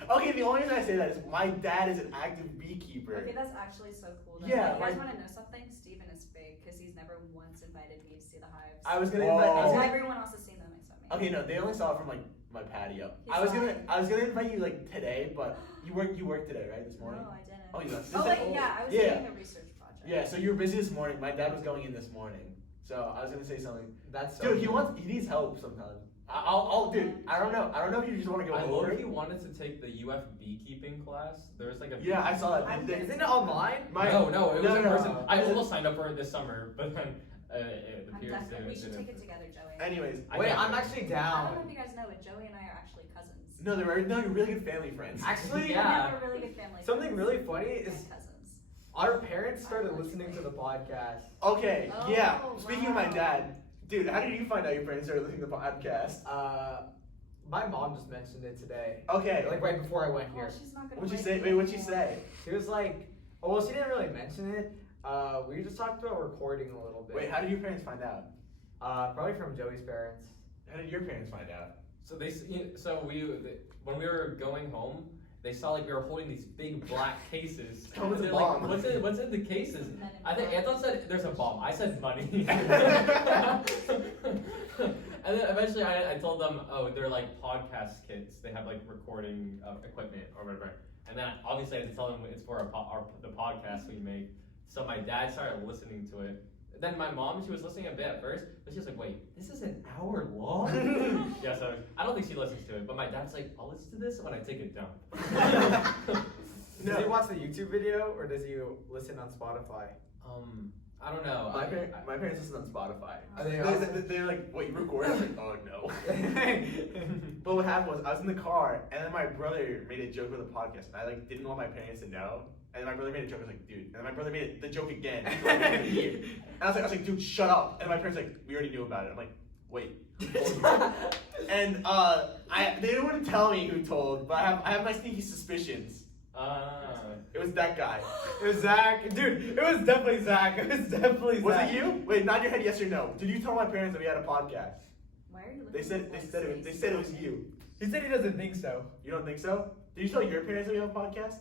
okay. The only reason I say that is my dad is an active beekeeper. Okay, that's actually so cool. Though. Yeah, you guys like- want to know something? Steven is fake because he's never once invited me to see the hives. I was gonna Whoa. invite. I was So gonna, everyone else has seen them except me. okay, no, they only saw it from like my patio. He's I was lying. gonna invite you like today, but you work today, right? This morning. No, I didn't. Oh, you know. Oh wait, yeah, I was Yeah. doing a research project. Yeah, so you were busy this morning. My dad was going in this morning, so I was gonna say something. That's so Dude, he needs help sometimes. Dude, I don't know if you just want to go I over low-key it. wanted to take the UF beekeeping class. There's like a Yeah, I saw that. I'm They- Isn't it online? no, it was in no. person. I almost signed up for it this summer, but then it I'm appears definitely. We should didn't. take it together, Joey. Anyways, I Wait, can't I'm wait. actually I don't know down. if you guys know, but Joey and I are actually cousins. no, you're really good family friends. Actually, Yeah. We have a really good family. something friends really funny and is cousins. our parents started listening to the podcast. Okay, yeah. Oh, Speaking of my wow. dad, dude, how did you find out your parents started listening to the podcast? My mom just mentioned it today. Okay, Like right before I went Well, here. she's not gonna what'd you like say? it Wait, what'd you anymore. say? She was like, oh, well, she didn't really mention it. We just talked about recording a little bit. Wait, how did your parents find out? Probably from Joey's parents. How did your parents find out? So when we were going home, they saw like we were holding these big black cases. Come with They're a like, bomb. What's in the cases? Men in I think black. Anton said there's a bomb. I said money. And then eventually I told them, oh, they're like podcast kits. They have like recording equipment or whatever. And then obviously I had to tell them it's for the podcast we make. So my dad started listening to it. Then my mom, she was listening a bit at first, but she was like, wait, this is an hour long? Yeah, so I don't think she listens to it. But my dad's like, I'll listen to this when I take a dump. Does he watch the YouTube video or does he listen on Spotify? I don't know. My parents listen on Spotify. Are they They're like, wait, you record? I was like, oh no. But what happened was I was in the car and then my brother made a joke with the podcast and I like didn't want my parents to know. And then my brother made a joke. I was like, dude. And then my brother made the joke again. And I was like, dude, shut up. And my parents like, we already knew about it. I'm like, wait. Who told you? And they wouldn't tell me who told, but I have my sneaky suspicions. It was that guy. It was Zach. Dude, it was definitely Zach. It was definitely Was Zach. it you? Wait, nod your head yes or no. Did you tell my parents that we had a podcast? Why are you looking They said at it was you. He said he doesn't think so. You don't think so? Did you tell your parents that we have a podcast?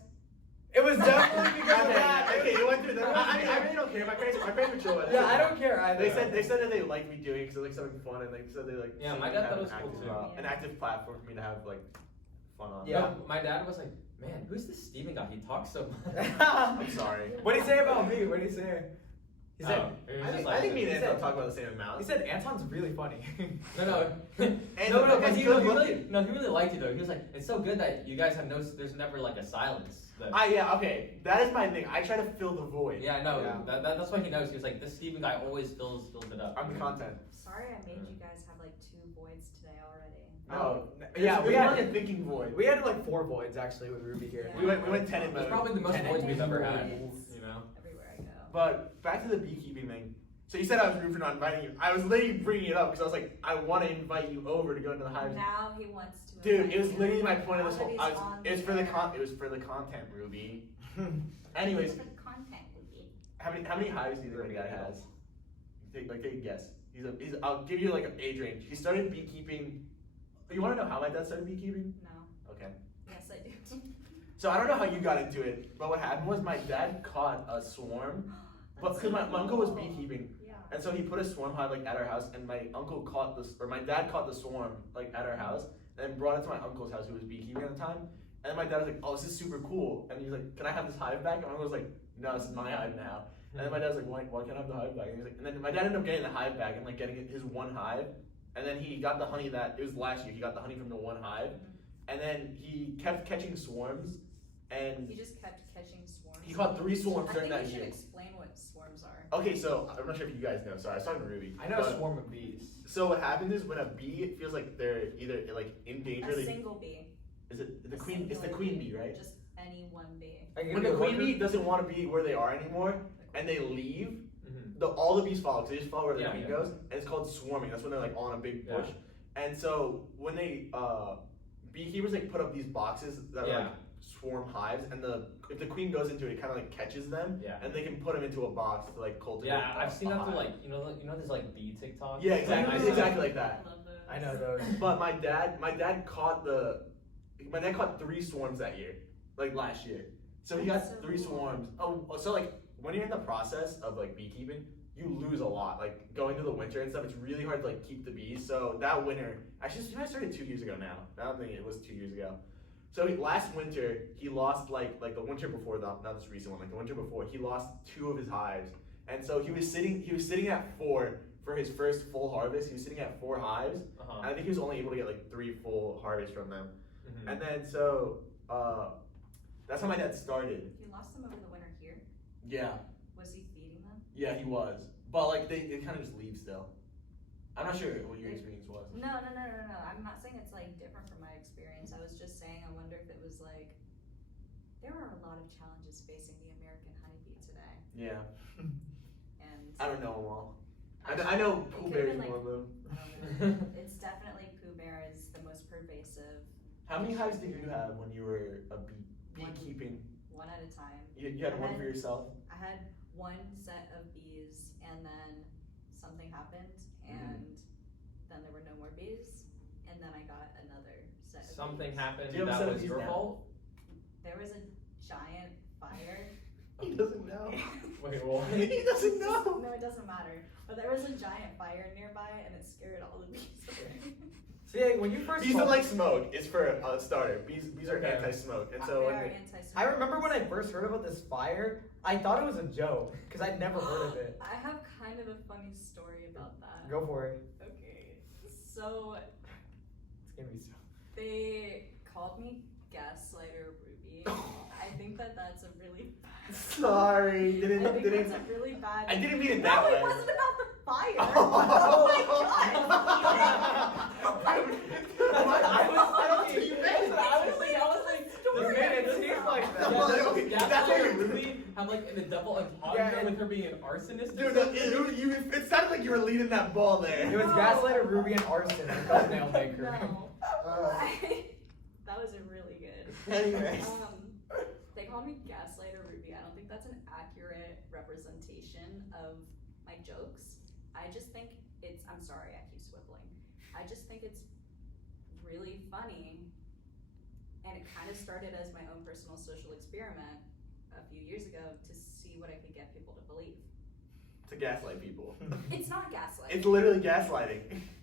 It was definitely because of that. Okay, you went through that. I really don't care. My parents were chill with it. Yeah, I don't care either. They said that they liked me doing it because it was like something fun and like said they like. Yeah, said my we dad have thought it an was cool active, too. An active platform for me to have like fun on. Yeah. No, my dad was like, man, who's this Steven guy? He talks so much. I'm sorry. What did he say about me? What did he say? He said, Oh, it was I just think, like- I think me and he Anton said- talk about the same amount. he said Anton's really funny. No, And but that's he good really liked you though. He was like, it's so good that you guys have there's never like a silence. Yeah, okay. That is my thing. I try to fill the void. Yeah, I know. Yeah. That's what he knows. He was like, this Steven guy always fills it up. I'm the content. Sorry, I made you guys have like 2 voids today already. No. Yeah, we we had had- a thinking void. We had like 4 voids actually with Ruby here. We went tenant It's mode. probably the most Tenant voids we've ever had. voids. You know. Everywhere I go. But back to the beekeeping thing. So you said I was rude for not inviting you. I was literally bringing it up because I was like, I want to invite you over to go into the hives. Now he wants to. Dude, invite it was you. literally my point of this Now whole. that he's on It was for the there. It was for the content, Ruby. Anyways, For the content, Ruby. how many hives do you think the guy has? Take a guess. I'll give you like an age range. He started beekeeping. You want to know how my dad started beekeeping? No. Okay. Yes, I do. So I don't know how you got into it, but what happened was my dad caught a swarm, but That's because my so uncle was cool. beekeeping, Yeah. and so he put a swarm hive like at our house, and my dad caught the swarm like at our house, and then brought it to my uncle's house who was beekeeping at the time, and then my dad was like, "Oh, this is super cool," and he's like, "Can I have this hive back?" And my uncle was like, "No, this is my hive now." And then my dad was like, why can't I have the hive back? And he's like, and then my dad ended up getting the hive back and like getting his one hive, and then he got the honey it was last year. He got the honey from the one hive, and then he kept catching swarms, and You just kept catching swarms. he caught 3 swarms I during think that you should year. explain what swarms are. Okay, so I'm not sure if you guys know. Sorry, I was talking to Ruby. I know but- a swarm of bees. So what happens is when a bee feels like they're either like in danger, A they, single bee. is it the A queen? It's the singular queen bee, right? Just any one bee. Like, When the queen bee doesn't want to be where they are anymore and they leave, all the bees follow because they just follow where the Yeah, queen yeah. goes, and it's called swarming. That's when they're like on a big Yeah. bush. And so when they beekeepers like put up these boxes that are Yeah. like swarm hives, and if the queen goes into it, it kind of like catches them, Yeah. and they can put them into a box to like cultivate. Yeah, I've seen a that through hive. like you know there's like bee TikToks. Yeah, exactly, Like, it's exactly like that. I love those. I know those. But my dad caught 3 swarms that year, like last year. So he got That's so 3 cool. swarms. Oh, so like when you're in the process of like beekeeping, you lose a lot. Like going to the winter and stuff, it's really hard to like keep the bees. So that winter, actually, I started 2 years ago now. I don't think it was 2 years ago. So last winter, he lost like the winter before, not this recent one, like the winter before, he lost 2 of his hives. And so he was sitting at 4 for his first full harvest. He was sitting at 4 hives. Uh-huh. And I think he was only able to get like 3 full harvests from them. Mhm. And then so that's how my dad started. You lost them over the winter here? Yeah, Was he feeding them? yeah, he was. But like they kind of just leave still. I'm not sure what your experience was. No. I'm not saying it's like different from my experience. I was just saying I wonder if it was like there are a lot of challenges facing the American honeybee today. Yeah, And I don't know them all. I Actually, know it Pooh could've Bear been, is like, one of them. it's definitely Pooh Bear is the most pervasive. How many hives did you have when you were beekeeping? One at a time. You had I one had- for yourself? I had one set of bees, and then something happened, Mm-hmm. and then there were no more bees, and then I got another set of Something bees. happened Do you have a that set of was bees your now? fault. There was a giant fire. He doesn't know. Wait, what? He doesn't know. No, it doesn't matter. But there was a giant fire nearby, and it scared all the bees away. See, when you first Bees told don't like smoke. It's for a starter. Bees are Okay. anti-smoke, and They so are when anti-smoke. I remember when I first heard about this fire, I thought it was a joke because I'd never heard of it. I have kind of a funny story about that. Go for it. Okay, so It's gonna be so. they called me Gaslighter Ruby. I think that's a really sorry, I think didn't. that's a really bad. I didn't mean it No, that way. it wasn't about the fire. Oh. Oh my god. That's what you're really have like an double entendre Yeah, with her being an arsonist. Dude, it sounded like you were leading that ball there. It was Gaslighter, Ruby, and Arson. I called Nailmaker. No. That was a really good. Anyways. They called me Gaslighter Ruby. I don't think that's an accurate representation of my jokes. I just think I'm sorry, I keep swiveling. I just think it's really funny. And it kind of started as my own personal social experiment a few years ago to see what I could get people to believe. To gaslight people. It's not gaslighting. It's literally gaslighting.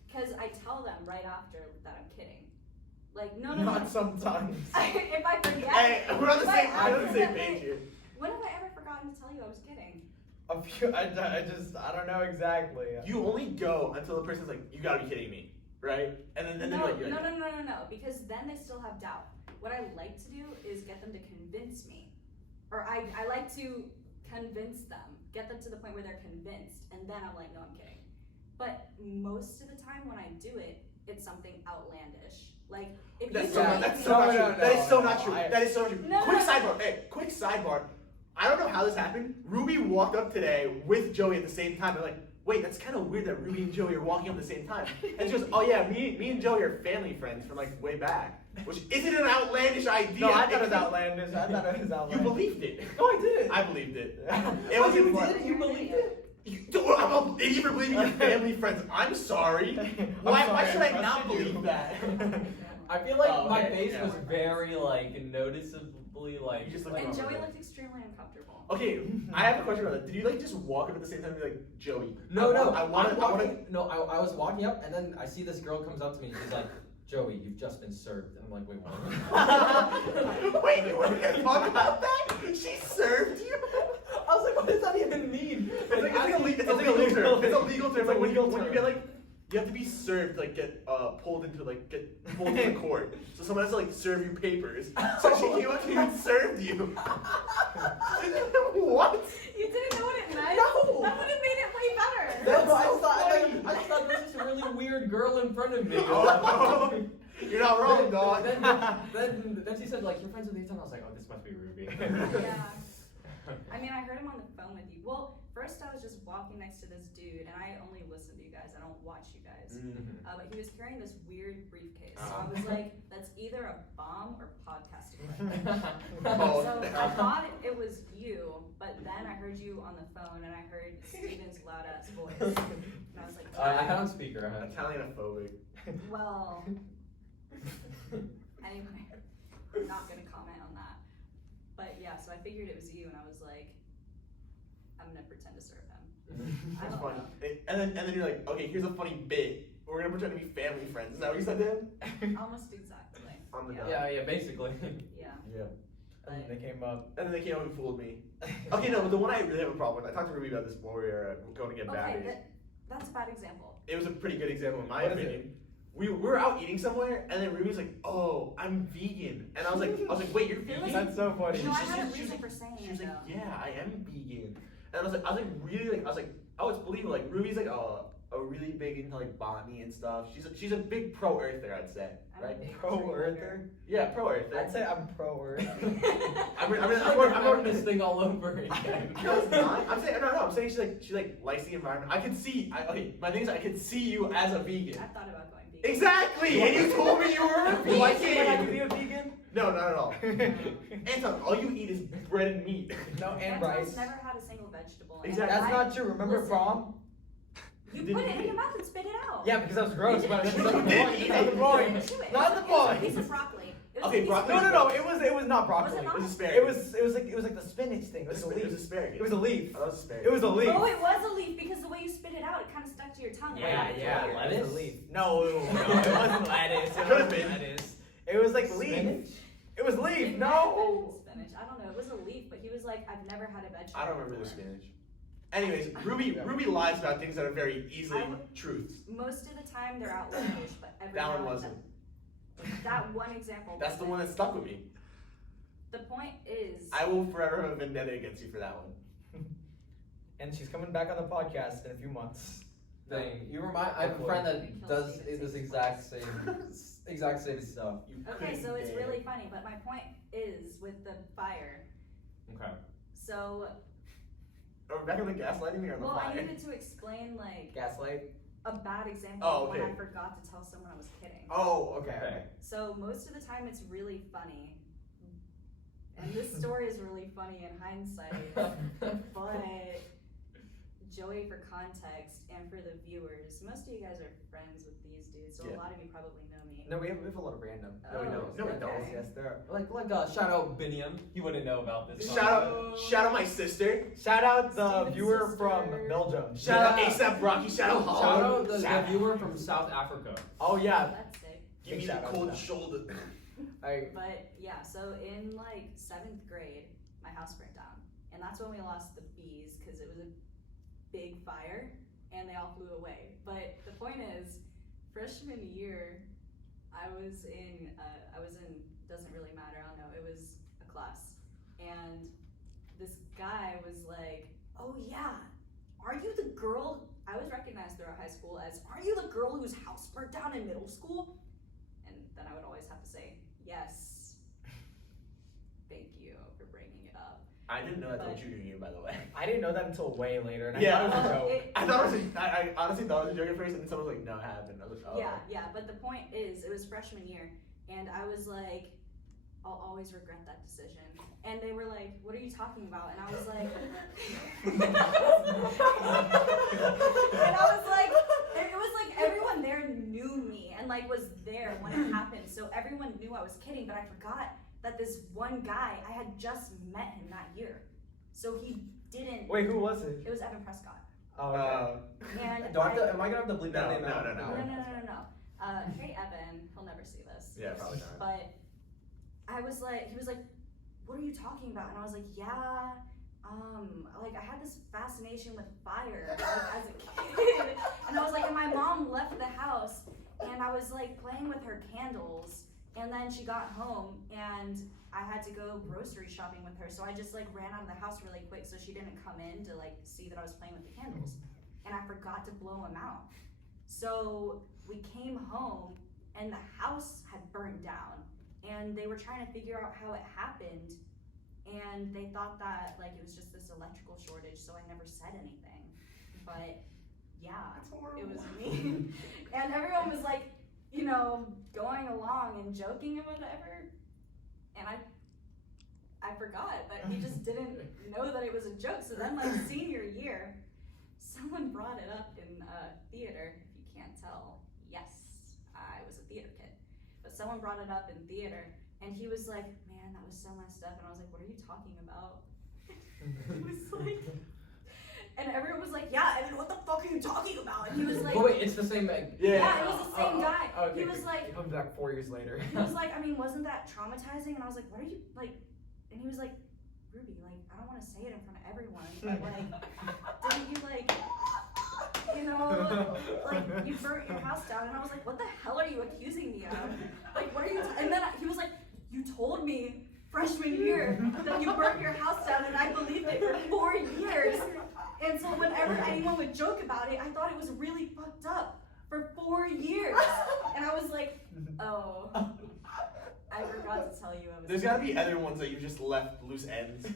Because I tell them right after that I'm kidding. Like, no. Not sometimes. If I forget. Hey, we're on the But same. I We're on the same forget- page here. When have I ever forgotten to tell you I was kidding? A few, I don't know exactly. You only go until the person's like, "You gotta be kidding me," right? And then No, you're like, no, because then they still have doubt. What I like to do is get them to convince me. Or I like to convince them, get them to the point where they're convinced, and then I'm like, no, I'm kidding. But most of the time when I do it, it's something outlandish. Like, if That's you so believe not, that's me- so not true. No, That is so not no, true. I- That is so not true. No, Quick no. sidebar. Hey, quick sidebar. I don't know how this happened. Ruby walked up today with Joey at the same time. They're like, wait, that's kind of weird that Ruby and Joey are walking up at the same time. And she goes, oh yeah, me and Joey are family friends from like way back. Which isn't an outlandish idea. No, I thought it was outlandish. I thought it was You outlandish. believed it. No, I didn't. I believed it. Oh, It was you fun. did? You believed it? I'm an idiot for believing in family friends. I'm sorry. Why should I not trusted you. believe that? I feel like Oh, my okay, face yeah. was very like noticeably like. You just look And normal. Joey looked extremely uncomfortable. Okay, I have a question about that. Did you like just walk up at the same time and be like, Joey? No, I want to. No, I was walking up and then I see this girl comes up to me and she's like, Joey, you've just been served. And I'm like, wait, what? Wait, you want to talk about that? She served you? I was like, what does that even mean? It's like a legal term. It's a legal term. It's like when you get like, you have to be served, like get pulled into the court. So someone has to like serve you papers. So she came up to you and served you. What? You didn't know what it meant? No. That would have made it way better. That's so I funny. just thought there was this really weird girl in front of me. Oh, you're not wrong, dog. Then she said like, you're friends with Ethan. I was like, oh, this must be Ruby. Yeah. I mean, I heard him on the phone with you. Well, first I was just walking next to this dude, and I only listen to you guys. I don't watch you guys. But he was carrying this weird briefcase. So I was like, that's either a bomb or podcasting equipment. Oh. So I thought it was you, but then I heard you on the phone, and I heard Steven's loud ass voice. And I was like, I had on speaker. I had. Italianophobic. well, anyway, I'm not gonna comment on that. But yeah, so I figured it was you, and I was like, I'm gonna pretend to serve him. I That's don't funny. know. And then you're like, okay, here's a funny bit. We're gonna pretend to be family friends. Is that what you said then? Almost exactly. On the yeah. dot. Yeah, basically. Yeah. Yeah. And then they came up. And then they came up and fooled me. Okay, no, but the one I really have a problem with, I talked to Ruby about this before we were going to get Okay, batteries. that's a bad example. It was a pretty good example in my What is opinion. We were out eating somewhere, and then Ruby's like, "Oh, I'm vegan," and I was like, "Wait, you're vegan?" That's so funny. No, I She's- had a she's- reason for saying She was it like, though. "Yeah, I am vegan," and I was like, really like, oh, it's believable. Like Ruby's like, a really big into like botany and stuff. She's a big pro earther, I'd say, I'm a right? big Pro tree earther? Yeah, pro earther. I'd say I'm pro earth. I'm I'm this thing all over again. No, it's not. I'm saying I'm saying she likes the environment. I could see. Okay, my thing is I could see you as a vegan. I thought about going vegan. Exactly, and you told me you were a Do I say that I could be vegan. a vegan? No, not at all. Anton, all you eat is bread and meat. No, and Anton's rice. never had a single vegetable. and Exactly. That's I- not true. Remember Listen. prom? You Didn't put it eat in your it. mouth and spit it out. Yeah, because that was gross, but that's not the Didn't point. eat That's not the it. point. Chew it. Not It the was a point. piece of broccoli. It was Okay, a piece broccoli- Of No. It was not broccoli. Was it not? It was asparagus. It was like the spinach thing. It was a It was leaf. asparagus. It was a leaf. Oh, that was asparagus. It was a leaf. Oh, it was a leaf because the way you spit it out, it kind of stuck to your tongue. Yeah, right? yeah. What, It was lettuce? a leaf. No, it wasn't lettuce. It Could've wasn't been. lettuce. It was like leaf. Spinach? It was leaf. It might have No. been spinach. I don't know. It was a leaf, but he was like, I've never had a vegetable. I don't remember the before. spinach. Anyways, Ruby lies about things that are very easily truths. Most of the time they're outlandish, but every That now one and wasn't. then- That one example. That's the one that stuck with me. The point is. I will forever have a vendetta against you for that one. And she's coming back on the podcast in a few months. Thing. I have a friend that does this exact same stuff. You Okay, couldn't so it's dare. really funny, but my point is with the fire. Okay. So, Are we back on the gaslighting or on the well, I fire? needed to explain like Gaslight. a bad example Oh, of when okay. I forgot to tell someone I was kidding. Oh, Okay. So most of the time it's really funny. And this story is really funny in hindsight. But Joey, for context and for the viewers, most of you guys are friends with these dudes, so Yeah. a lot of you probably know me. No, we have a lot of random. No, we don't. No, we don't. okay. Yes, there are. like shout out Biniam. He wouldn't know about this. Shout out my sister. Shout out the Steven's viewer sister. from Belgium. Shout out ASAP Rocky. Shout out Shout Holland. out the Shout out. viewer from South Africa. Oh yeah. That's sick. Give me Big the shout out to cold that. shoulder. But yeah, so in like 7th grade, my house burnt down. And that's when we lost the bees because it was a big fire and they all flew away. But the point is, freshman year, I was in, doesn't really matter, I don't know, it was a class. And this guy was like, oh yeah, are you the girl, I was recognized throughout high school as, are you the girl whose house burnt down in middle school? And then I would always have to say, yes. Thank you for bringing it up. I didn't know that's what you were doing, by the way. I didn't know that until way later, and Yeah. I thought it was a joke. I thought it was. I honestly thought it was a joke at first, and then someone was like, "No, it happened." I was like, "Oh." Yeah, but the point is, it was freshman year, and I was like, I'll always regret that decision. And they were like, what are you talking about? And I was like, and I was like, it was like everyone there knew me and like was there when it happened. So everyone knew I was kidding, but I forgot that this one guy, I had just met him that year. So he didn't. Wait, who was it? It was Evan Prescott. Oh, okay. And Do I have to, am I gonna have to bleep that name No. out? No. Hey Evan, he'll never see this. Yeah, probably not. But I was like, he was like, what are you talking about? And I was like, yeah, like I had this fascination with fire like, as a kid. And I was like, and my mom left the house and I was like playing with her candles. And then she got home and I had to go grocery shopping with her. So I just like ran out of the house really quick so she didn't come in to like see that I was playing with the candles. And I forgot to blow them out. So we came home and the house had burned down and they were trying to figure out how it happened. And they thought that like it was just this electrical shortage, so I never said anything. But yeah, That's horrible. it was me. And everyone was like, you know, going along and joking and whatever. And I forgot that he just didn't know that it was a joke. So then like senior year, someone brought it up in theater. If you can't tell, yes, I was a theater kid. But someone brought it up in theater and he was like, man, that was so messed up. And I was like, what are you talking about? He was like, and everyone was like, yeah, Evan, what the fuck are you talking about? And he was like, But wait, it's the same. yeah, it was the same guy. Okay. He was like, He comes back 4 years later. he was like, I mean, wasn't that traumatizing? And I was like, what are you, like, and he was like, Ruby, like, I don't want to say it in front of everyone, but like, didn't you like, you know, like, you burnt your house down? And I was like, what the hell are you accusing me of? Like, what are you, and then he was like, you told me freshman year that you burnt your house down, and I believed it for 4 years. And so whenever anyone would joke about it, I thought it was really fucked up for 4 years. And I was like, oh, I forgot to tell you I was. There's gotta be other ones that you just left loose ends.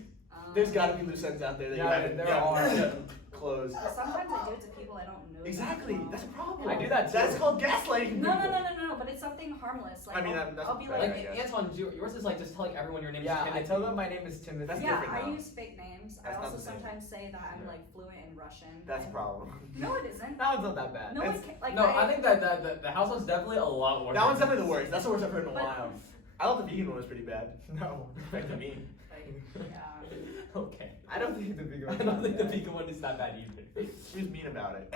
There's gotta be loose ends out there that you Yeah, haven't there are. closed. But sometimes I do it to people I don't know. that Exactly, well. that's a problem. I do that too. That's called gaslighting. No, people. but it's something harmless. Like, I mean, that's I'll be fair, like, I guess. Antoine, yours is like just telling everyone your name Yeah, is I Timothy. tell them my name is Timothy. That's yeah, different I now. use fake names. That's I not also the same. sometimes say that I'm Yeah. like fluent in Russian. That's a problem. No, it isn't. That one's not that bad. No one It's- can, like, No, I think that the house one's definitely a lot worse. That one's definitely the worst. That's the worst I've heard in a But- while. I thought the vegan one was pretty bad. No. Affected me. like, yeah. Okay. I don't think the big I one. don't think the vegan one is that bad either. She was mean about it.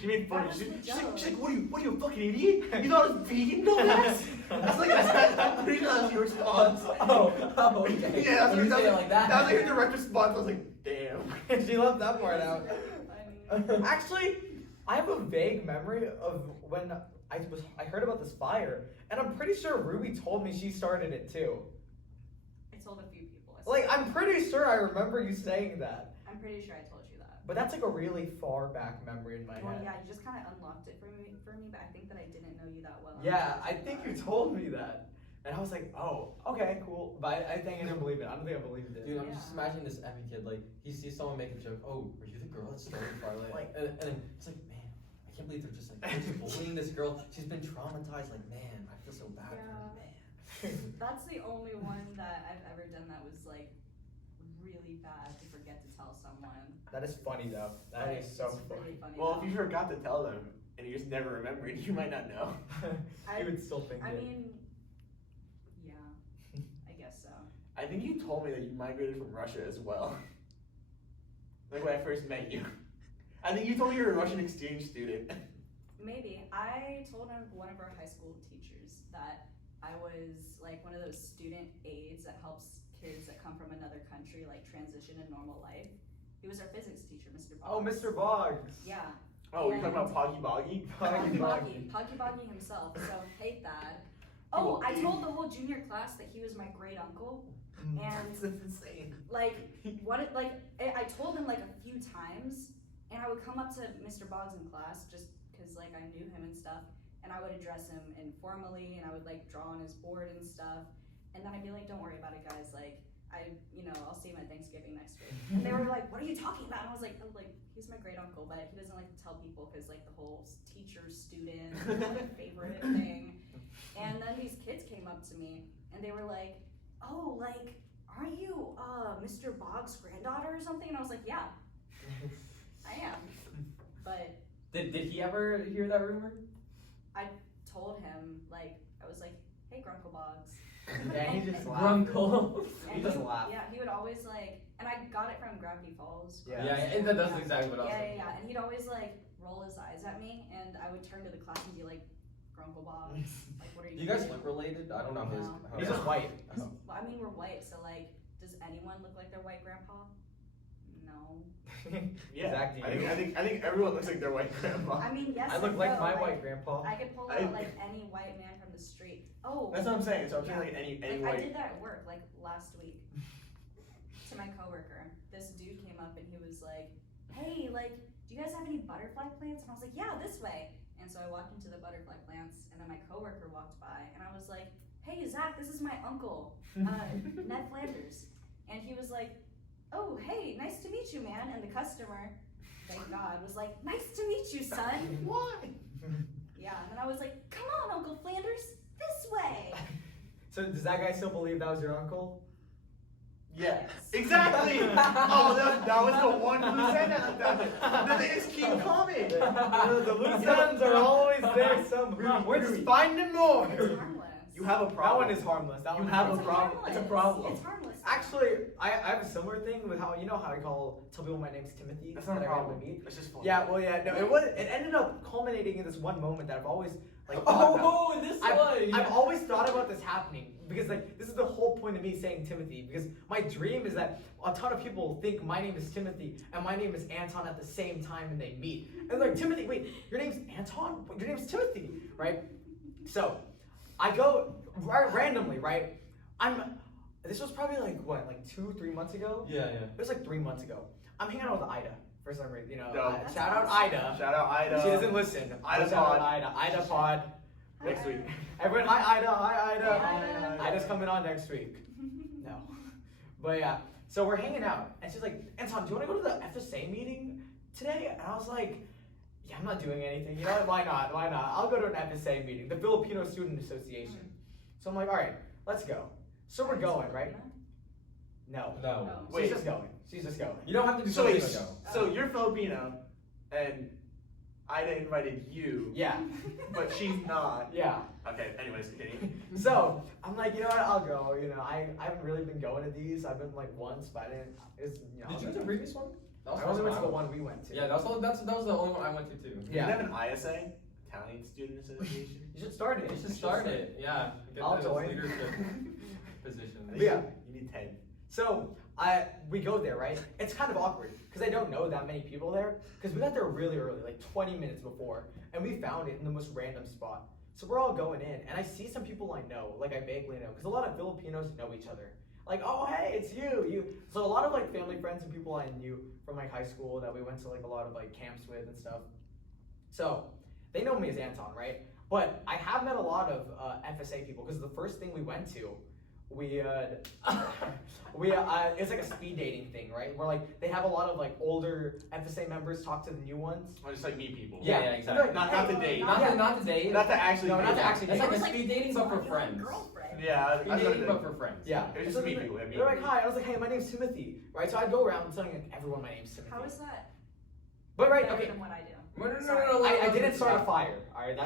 She made fun That of was it. the She's joke. like, what are you, a fucking idiot? You thought it was vegan? Dumbass? I'm pretty sure that was your response. Oh, okay. Yeah, You that say was, it like that. That was like your direct response. I was like, damn. She left that part out. Funny. Actually, I have a vague memory of when I heard about this fire, and I'm pretty sure Ruby told me she started it too. I told a few people. Like, I'm pretty sure I remember you saying that. I'm pretty sure I told you that. But that's like a really far back memory in my Well, head. yeah, you just kind of unlocked it for me, but I think that I didn't know you that well. Yeah, I think you told me that. And I was like, oh, okay, cool. But I think I didn't believe it. I don't think I believed it. Dude, I'm just Yeah. imagining this Evan kid, like, he sees someone make a joke, oh, were you the girl that started the fire? Like, and then it's like, man, I can't believe they're just like, they're just bullying this girl. She's been traumatized, like, man, I feel so bad for her, man. That's the only one that I've ever done that was like really bad to forget to tell someone. That is funny though. That But is so it's funny. really funny. Well, though. if you forgot to tell them and you just never remembered, you might not know. You would still think I it. mean, yeah, I guess so. I think you told me that you migrated from Russia as well. Like when I first met you. I think you told me you were a Russian exchange student. Maybe. I told one of our high school teachers that I was like one of those student aides that helps kids that come from another country like transition in normal life. He was our physics teacher, Mr. Boggs. Oh, Mr. Boggs. Yeah. Oh, you're talking about Poggy Boggy? Poggy Boggy himself, so hate that. Oh, I told the whole junior class that he was my great uncle. And That's insane. like I told him like a few times, and I would come up to Mr. Boggs in class just because like I knew him and stuff, and I would address him informally, and I would like draw on his board and stuff, and then I'd be like, don't worry about it, guys, like I'll see him at Thanksgiving next week. And they were like, what are you talking about? And I was like, oh, like he's my great uncle, but he doesn't like to tell people because like the whole teacher student favorite thing. And then these kids came up to me and they were like, oh, like, aren't you Mr. Boggs' granddaughter or something? And I was like, yeah, I am. But Did he ever hear that rumor? I told him, like, I was like, hey, Grunkle Boggs. Yeah, he just laughed. Grunkle. And He just laughed. Yeah, he would always like, and I got it from Gravity Falls. Yeah. Yeah, that's exactly what I was Yeah, thinking. and he'd always like roll his eyes at me, and I would turn to the class and be like, Grunkle Boggs, like, what are you Do you guys doing? look related? I don't know No. how He's just white. Well, I mean, we're white, so like, does anyone look like their white grandpa? No. Yeah. Exactly. I think everyone looks like their white grandpa. I mean, yes. I look and like no, my white grandpa. I could pull out like any white man from the street. Oh. That's what I'm saying. So I'm saying Yeah. like any Like, I white. did that at work like last week to my coworker. This dude came up and he was like, "Hey, like, do you guys have any butterfly plants?" And I was like, "Yeah, this way." And so I walked into the butterfly plants, and then my coworker walked by, and I was like, "Hey, Zach, this is my uncle, Ned Flanders." And he was like, "Oh, hey, nice to meet you, man." And the customer, thank God, was like, "Nice to meet you, son." Why? Yeah, and then I was like, "Come on, Uncle Flanders, this way." So does that guy still believe that was your uncle? Yeah. Yes. Exactly. Oh, that was the one who said that. Then they just keep coming. The loose ends are always there somewhere. We're just finding more. It's harmless. You have a That problem. one is harmless. That You one have is a It's problem. harmless. It's a problem. It's harmless. Actually, I have a similar thing with how, you know how I tell people my name's Timothy? That's not a that I problem. randomly meet? It's just fun. Yeah, well, yeah, no, it ended up culminating in this one moment that I've always, like, thought about. Oh, this I've, one. I've always thought about this happening because, like, this is the whole point of me saying Timothy, because my dream is that a ton of people think my name is Timothy and my name is Anton at the same time and they meet. And they're like, "Timothy, wait, your name's Anton? Your name's Timothy," right? So, I go randomly, right? This was probably like 2-3 months ago? Yeah, It was like 3 months ago. I'm hanging out with Ida for some reason, you know. No. That's Shout out awesome. Ida. Shout out Ida. She doesn't listen. Ida Shout out pod. Ida. Ida pod. Next week. Everyone, hi Ida. Hi Ida. Hi, Ida. Ida's coming on next week. No. But yeah, so we're hanging out, and she's like, "Anton, do you want to go to the FSA meeting today?" And I was like, "Yeah, I'm not doing anything. You know what? Why not? Why not? I'll go to an FSA meeting, the Filipino Student Association." So I'm like, "All right, let's go." So we're going, right? No. No. Oh. She's just going. She's just going. You don't have to do So wait, something though. so you're Filipino, and Ida invited you, Yeah. but she's not. Yeah. Okay. Anyways, continue. So I'm like, you know what? I'll go. You know, I haven't really been going to these. I've been like once, but I didn't. It's, you know, Did you do the previous one? That was I only the went to the first one we went to. Yeah, that was the only one I went to too. Do Yeah. you have an ISA, Italian Student Association? You should start it. You should start it. Yeah. Get I'll those join. leadership positions. But yeah. You need 10. So we go there, right? It's kind of awkward because I don't know that many people there. Because we got there really early, like 20 minutes before, and we found it in the most random spot. So we're all going in, and I see some people I know, like I vaguely know, because a lot of Filipinos know each other. Like, "Oh, hey, it's you." So a lot of like family friends and people I knew from like high school that we went to like a lot of like camps with and stuff. So they know me as Anton, right? But I have met a lot of FSA people because the first thing we went to, it's like a speed dating thing, right? Where like they have a lot of like older FSA members talk to the new ones. Or just like meet people. Yeah, And exactly. they're like, Not to date. Not to date. Not to actually. No, date. not to actually It's date. like a It's speed dating but for Your friends. girlfriend. Yeah. Speed I was dating gonna- but for friends. Yeah. It was So just meet they're people. They're like, "Hi." I was like, "Hey, my name's Timothy," right? So I'd go around telling like, everyone my name's Timothy. How is that But right, better okay. than what I do? No. I didn't start a fire. All right,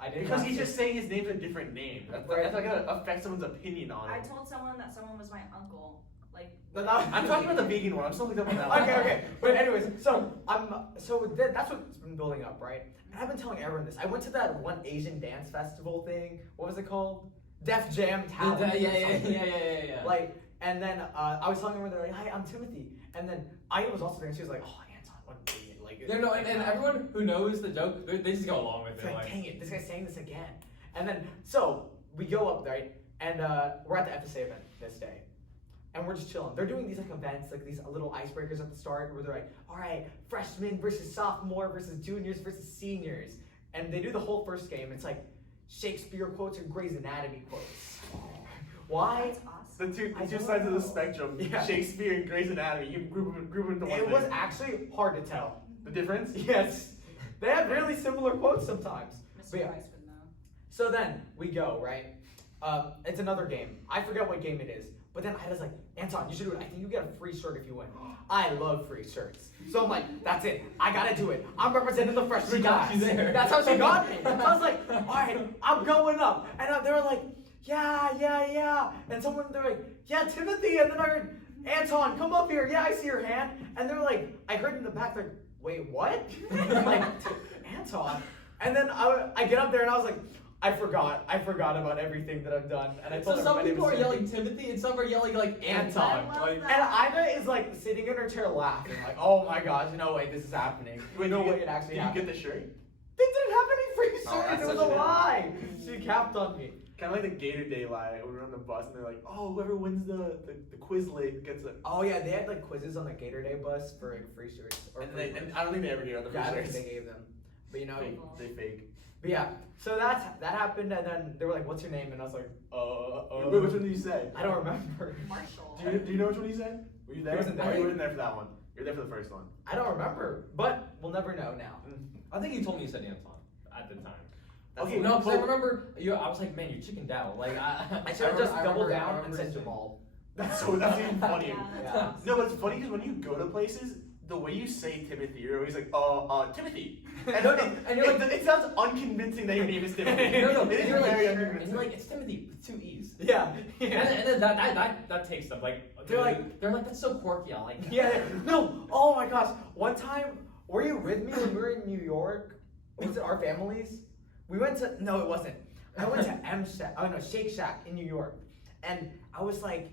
I didn't. Because he's just saying his name's a different name. That's not gonna affect someone's opinion on I it. told someone that someone was my uncle. Like, No, I'm talking about the vegan one. I'm still talking about that one. Okay. But anyways, so that's what's been building up, right? And I've been telling everyone this. I went to that one Asian dance festival thing. What was it called? Def Jam Talent. Yeah. Like, and then I was telling everyone, they're like, "Hi, I'm Timothy," and then Ida was also there, and she was like, "Oh, Anton, what an idiot!" Like, No, and everyone who knows the joke, they just go along with it's it. like, dang it, this guy's saying this again. And then so we go up, right, and we're at the FSA event this day. And we're just chilling. They're doing these like events, like these little icebreakers at the start where they're like, "All right, freshmen versus sophomore versus juniors versus seniors." And they do the whole first game. It's like Shakespeare quotes or Grey's Anatomy quotes. Why? that's awesome. The I two don't sides of the know. spectrum, Yeah. Shakespeare and Grey's Anatomy, you group them into one It thing. was actually hard to tell. The difference? Yes. They have really similar quotes sometimes. Mr. But yeah. Rice would know. So then we go, right? It's another game. I forget what game it is. But then Ida's like, Anton, you should do it. I think you get a free shirt if you win. I love free shirts. So I'm like, that's it. I gotta do it. I'm representing the freshman She got class. you there. That's how she got me. I was like, all right, I'm going up. And they were like, yeah. And they're like, yeah, Timothy. And then I heard, Anton, come up here. Yeah, I see your hand. And they're like, I heard in the back, they're like, wait, what? I'm like, Anton. And then I get up there and I was like, I forgot about everything that I've done. And I told So her some my name people is are yelling Timothy and some are yelling like Anton. I love Like, that. And Ida is like sitting in her chair laughing, like, oh my gosh, no way, this is happening. Wait, no did you way get- it actually Did you happened. get the shirt? They didn't have any free Oh, shirts, that's it was such a an lie. She capped on me. Kind of like the Gator Day lie. We were on the bus and they're like, oh, whoever wins the quiz late gets a. Oh yeah, they had like quizzes on the Gator Day bus for like free shirts. Or And, free and merch. I don't think they ever gave out the free Yeah, I don't shirts. think they gave them. But you know, They fake. but yeah, so that happened, and then they were like, what's your name? And I was like, Wait, which one did you say? I don't remember. Marshall. Do you know which one you said? Were you there? I wasn't there. Oh, you weren't there for that one. You're there for the first one. I don't remember, but we'll never know now. I think you told me you said Anton. At the time. Okay, No, because I but- remember I was like, man, you chickened out. Like I should have just doubled down and remember said saying- Jamal. That's even funnier. Yeah, that's Yeah. awesome. No, but it's funny because when you go to places, the way you say Timothy, you're always like, Timothy. And, No, and you're like- it sounds unconvincing that your name is Timothy. No, it is and you're like, very and unconvincing. you're like, it's Timothy with 2 E's. Yeah. And then that takes them like They're like, that's so quirky. I like. Yeah, no, oh my gosh. One time, were you with me when we were in New York? Was it our families? We went to, no it wasn't. I went to Shake Shack in New York. And I was like,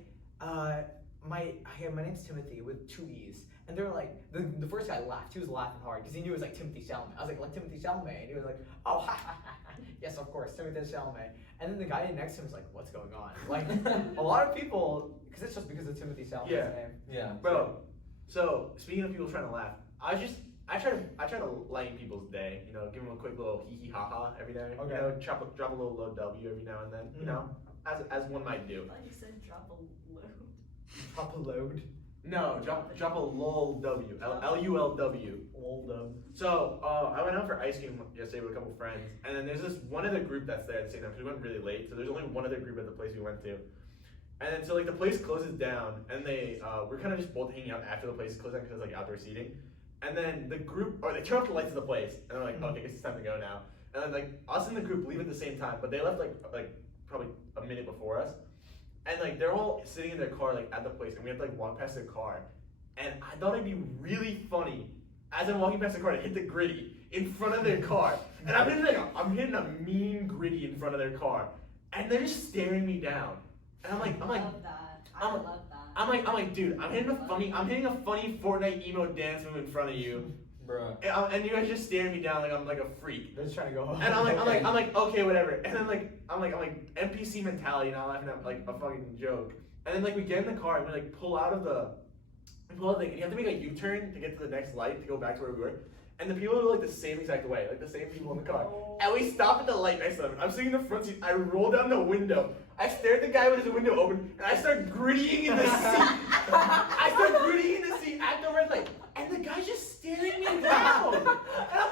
my name's Timothy with 2 E's. And they were like, the first guy laughed. He was laughing hard because he knew it was like Timothy Chalamet. I was like Timothy Chalamet. And he was like, oh, ha, ha, ha, ha. Yes, of course, Timothy Chalamet. And then the guy next to him was like, what's going on? Like, a lot of people, because it's just because of Timothy Chalamet's Yeah. name. Yeah. Bro, so speaking of people trying to laugh, I try to lighten people's day. You know, give them a quick little hee hee ha ha every day. Okay. You know, drop a little low W every now and then. You know, as one might do. I thought you said drop a load. Drop a load. No, drop a lol W, Lulw. So I went out for ice cream yesterday with a couple friends, and then there's this one other group that's there at the same time. 'Cause we went really late, so there's only one other group at the place we went to. And then so like the place closes down, and we're kind of just both hanging out after the place closes down because it's like outdoor seating. And then the group, or they turn off the lights of the place, and they're like, okay, it's time to go now. And then like us and the group leave at the same time, but they left like probably a minute before us. And like they're all sitting in their car like at the place, and we have to like walk past their car. And I thought it'd be really funny as I'm walking past the car to hit the gritty in front of their car. And I'm hitting a mean gritty in front of their car, and they're just staring me down. And I'm like, love that. I love that. I'm like, dude, I'm hitting a funny Fortnite emo dance move in front of you, Bruh. and you guys just staring me down like I'm like a freak. They're just trying to go home. And I'm like, okay, whatever. And then I'm like NPC mentality, not laughing at like a fucking joke. And then like we get in the car and we like pull out of the thing, and you have to make a U-turn to get to the next light to go back to where we were. And the people are like the same exact way, like the same people in the car. And we stop at the light next to them. I'm sitting in the front seat. I roll down the window. I stare at the guy with his window open, and I start grittying in the seat. I start grittying in the seat at the red light, and the guy's just staring me down. And I'm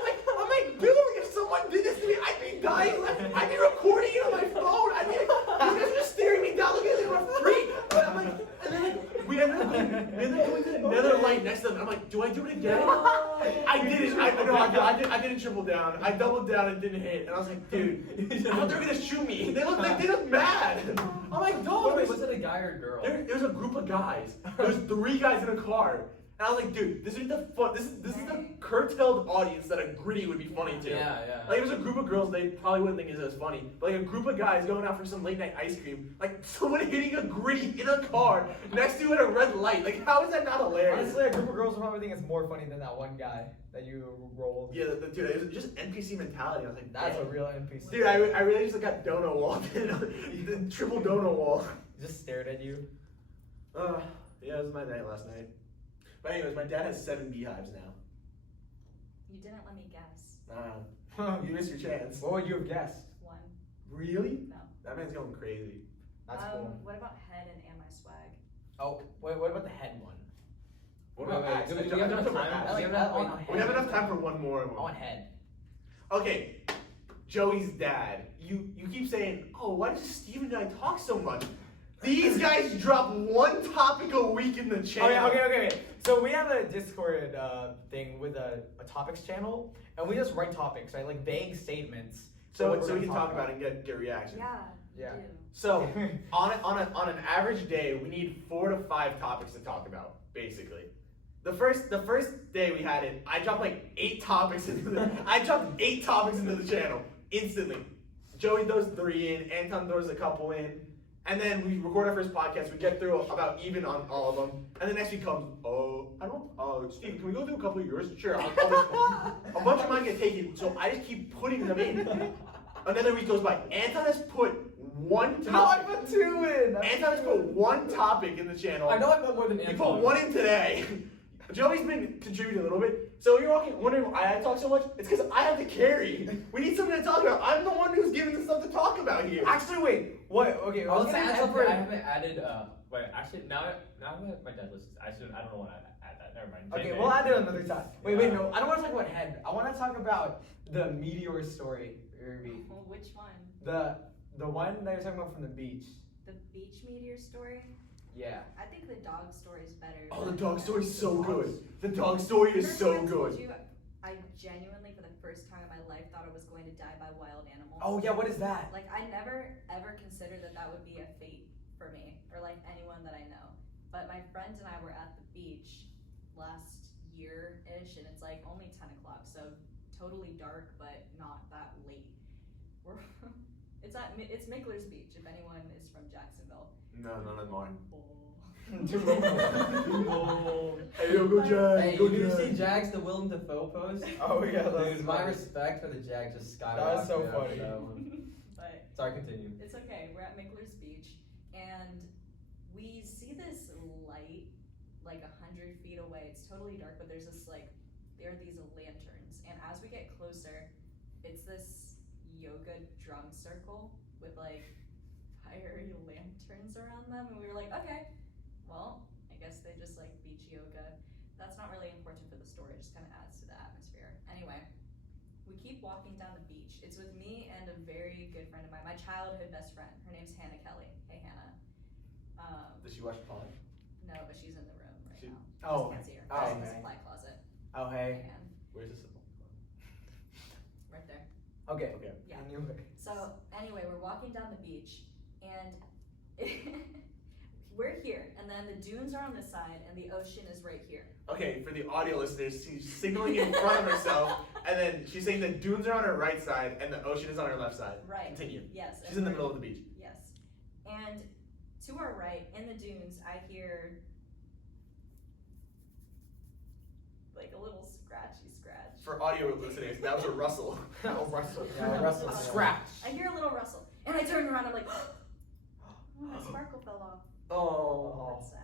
like, dude, if someone did this to me, I'd be dying. I'd be recording it on my phone. I'd be like, these guys are just staring me down, looking at me like I'm a freak. But I'm like, and then like, we ended up going to another light next to them. I'm like, do I do it again? I didn't. I didn't triple down. I doubled down and didn't hit. And I was like, dude, I thought they were gonna shoot me. They look mad. I'm like, dog. Wait, was it a guy or a girl? There was a group of guys. There was 3 guys in a car. And I was like, dude, this is the fun. This is the curtailed audience that a gritty would be funny to. Yeah. Like, it was a group of girls, they probably wouldn't think it was funny. But like a group of guys going out for some late night ice cream, like someone hitting a gritty in a car next to you at a red light. Like, how is that not hilarious? Honestly, a group of girls will probably think it's more funny than that one guy that you rolled. Yeah, dude, it was just NPC mentality. I was like, That's a damn. real NPC. Dude, I really just got dono wall. The triple dono wall. Just stared at you. Yeah, it was my night last night. But anyways, my dad has 7 beehives now. You didn't let me guess. You missed your chance. What would you have guessed? 1. Really? No. That man's going crazy. That's cool. What about head and am I swag? Oh, wait, what about the head one? What about Wait, axe? do we I have jumped enough over time? axe. Do we have I enough- want wait, head. We have enough time for one more of I them. want head. Okay, Joey's dad. You keep saying, oh, why does Steven and I talk so much? These guys drop one topic a week in the channel. Okay. So we have a Discord thing with a topics channel, and we just write topics, right? Like vague statements. So we're we gonna can talk about it and get reaction. Yeah. Yeah. You do. So on an average day, we need 4 to 5 topics to talk about, basically. The first day we had it, I dropped like 8 topics into the channel instantly. Joey throws 3 in, Anton throws a couple in, and then we record our first podcast. We get through about even on all of them, and the next week comes, Steve, can we go through a couple of yours? Sure. A bunch of mine get taken, so I just keep putting them in. Another week goes by. Anton has put one topic. No, I put 2 in. Anton has put 1 topic in the channel. I know I put more than You Anton. put 1 in today. Joey's been contributing a little bit. So you're wondering why I talk so much? It's because I have to carry. We need something to talk about. I'm the one who's giving the stuff to talk about here. Actually, wait. What? Okay, I was gonna gonna add add something. for- I haven't added. Wait, actually, now my dead list. I don't want to add that. Never mind. Okay, JJ. we'll add it another time. Wait, Yeah. no. I don't want to talk about head. I want to talk about the meteor story, Irby. Well, which one? The one that you're talking about from the beach. The beach meteor story? Yeah. I think the dog story is better. Oh, the dog story's so good. The dog story is Remember so when I told good. you, I genuinely, for the first time in my life, thought I was going to die by wild animals. Oh yeah, what is that? Like, I never ever considered that would be a fate for me, or like anyone that I know. But my friends and I were at the beach last year-ish, and it's like only 10 o'clock, so totally dark, but not that late. It's Mickler's Beach, if anyone is from Jacksonville. No, none of mine. Oh. Hey, yo, go Jag. Hey, Go did you see Jag. Jags the Willem Dafoe post? Oh yeah, Dude, my respect for the Jag just skyrocketed. That was so after funny. that one. But Sorry, continue. it's okay. We're at Mickler's Beach, and we see this light like 100 feet away. It's totally dark, but there are these lanterns, and as we get closer, it's this yoga drum circle with like fiery lanterns around them, and we were like, okay, well, I guess they just like beach yoga. That's not really important for the story. It just kind of adds to the atmosphere. Anyway. We keep walking down the beach. It's with me and a very good friend of mine, my childhood best friend. Her name's Hannah Kelly. Hey, Hannah. Does she watch the pod? No, but she's in the room right She- now. Oh. Just can't see her. Oh, She's in the okay. supply closet. Oh hey. And Where's this? right there. Okay. Okay. Yeah. Anyway. So anyway, we're walking down the beach, and we're here, and then the dunes are on this side, and the ocean is right here. Okay, for the audio listeners, she's signaling in front of herself, and then she's saying the dunes are on her right side and the ocean is on her left side. Right. Continue. Yes. She's and in the we're- middle of the beach. Yes. And to our right, in the dunes, I hear like a little scratchy scratch. For audio listeners, that was a rustle. Oh, Russell. Yeah, Russell. Scratch. I hear a little rustle, and I turn around. I'm like, oh, my sparkle fell off. Oh. That's sad.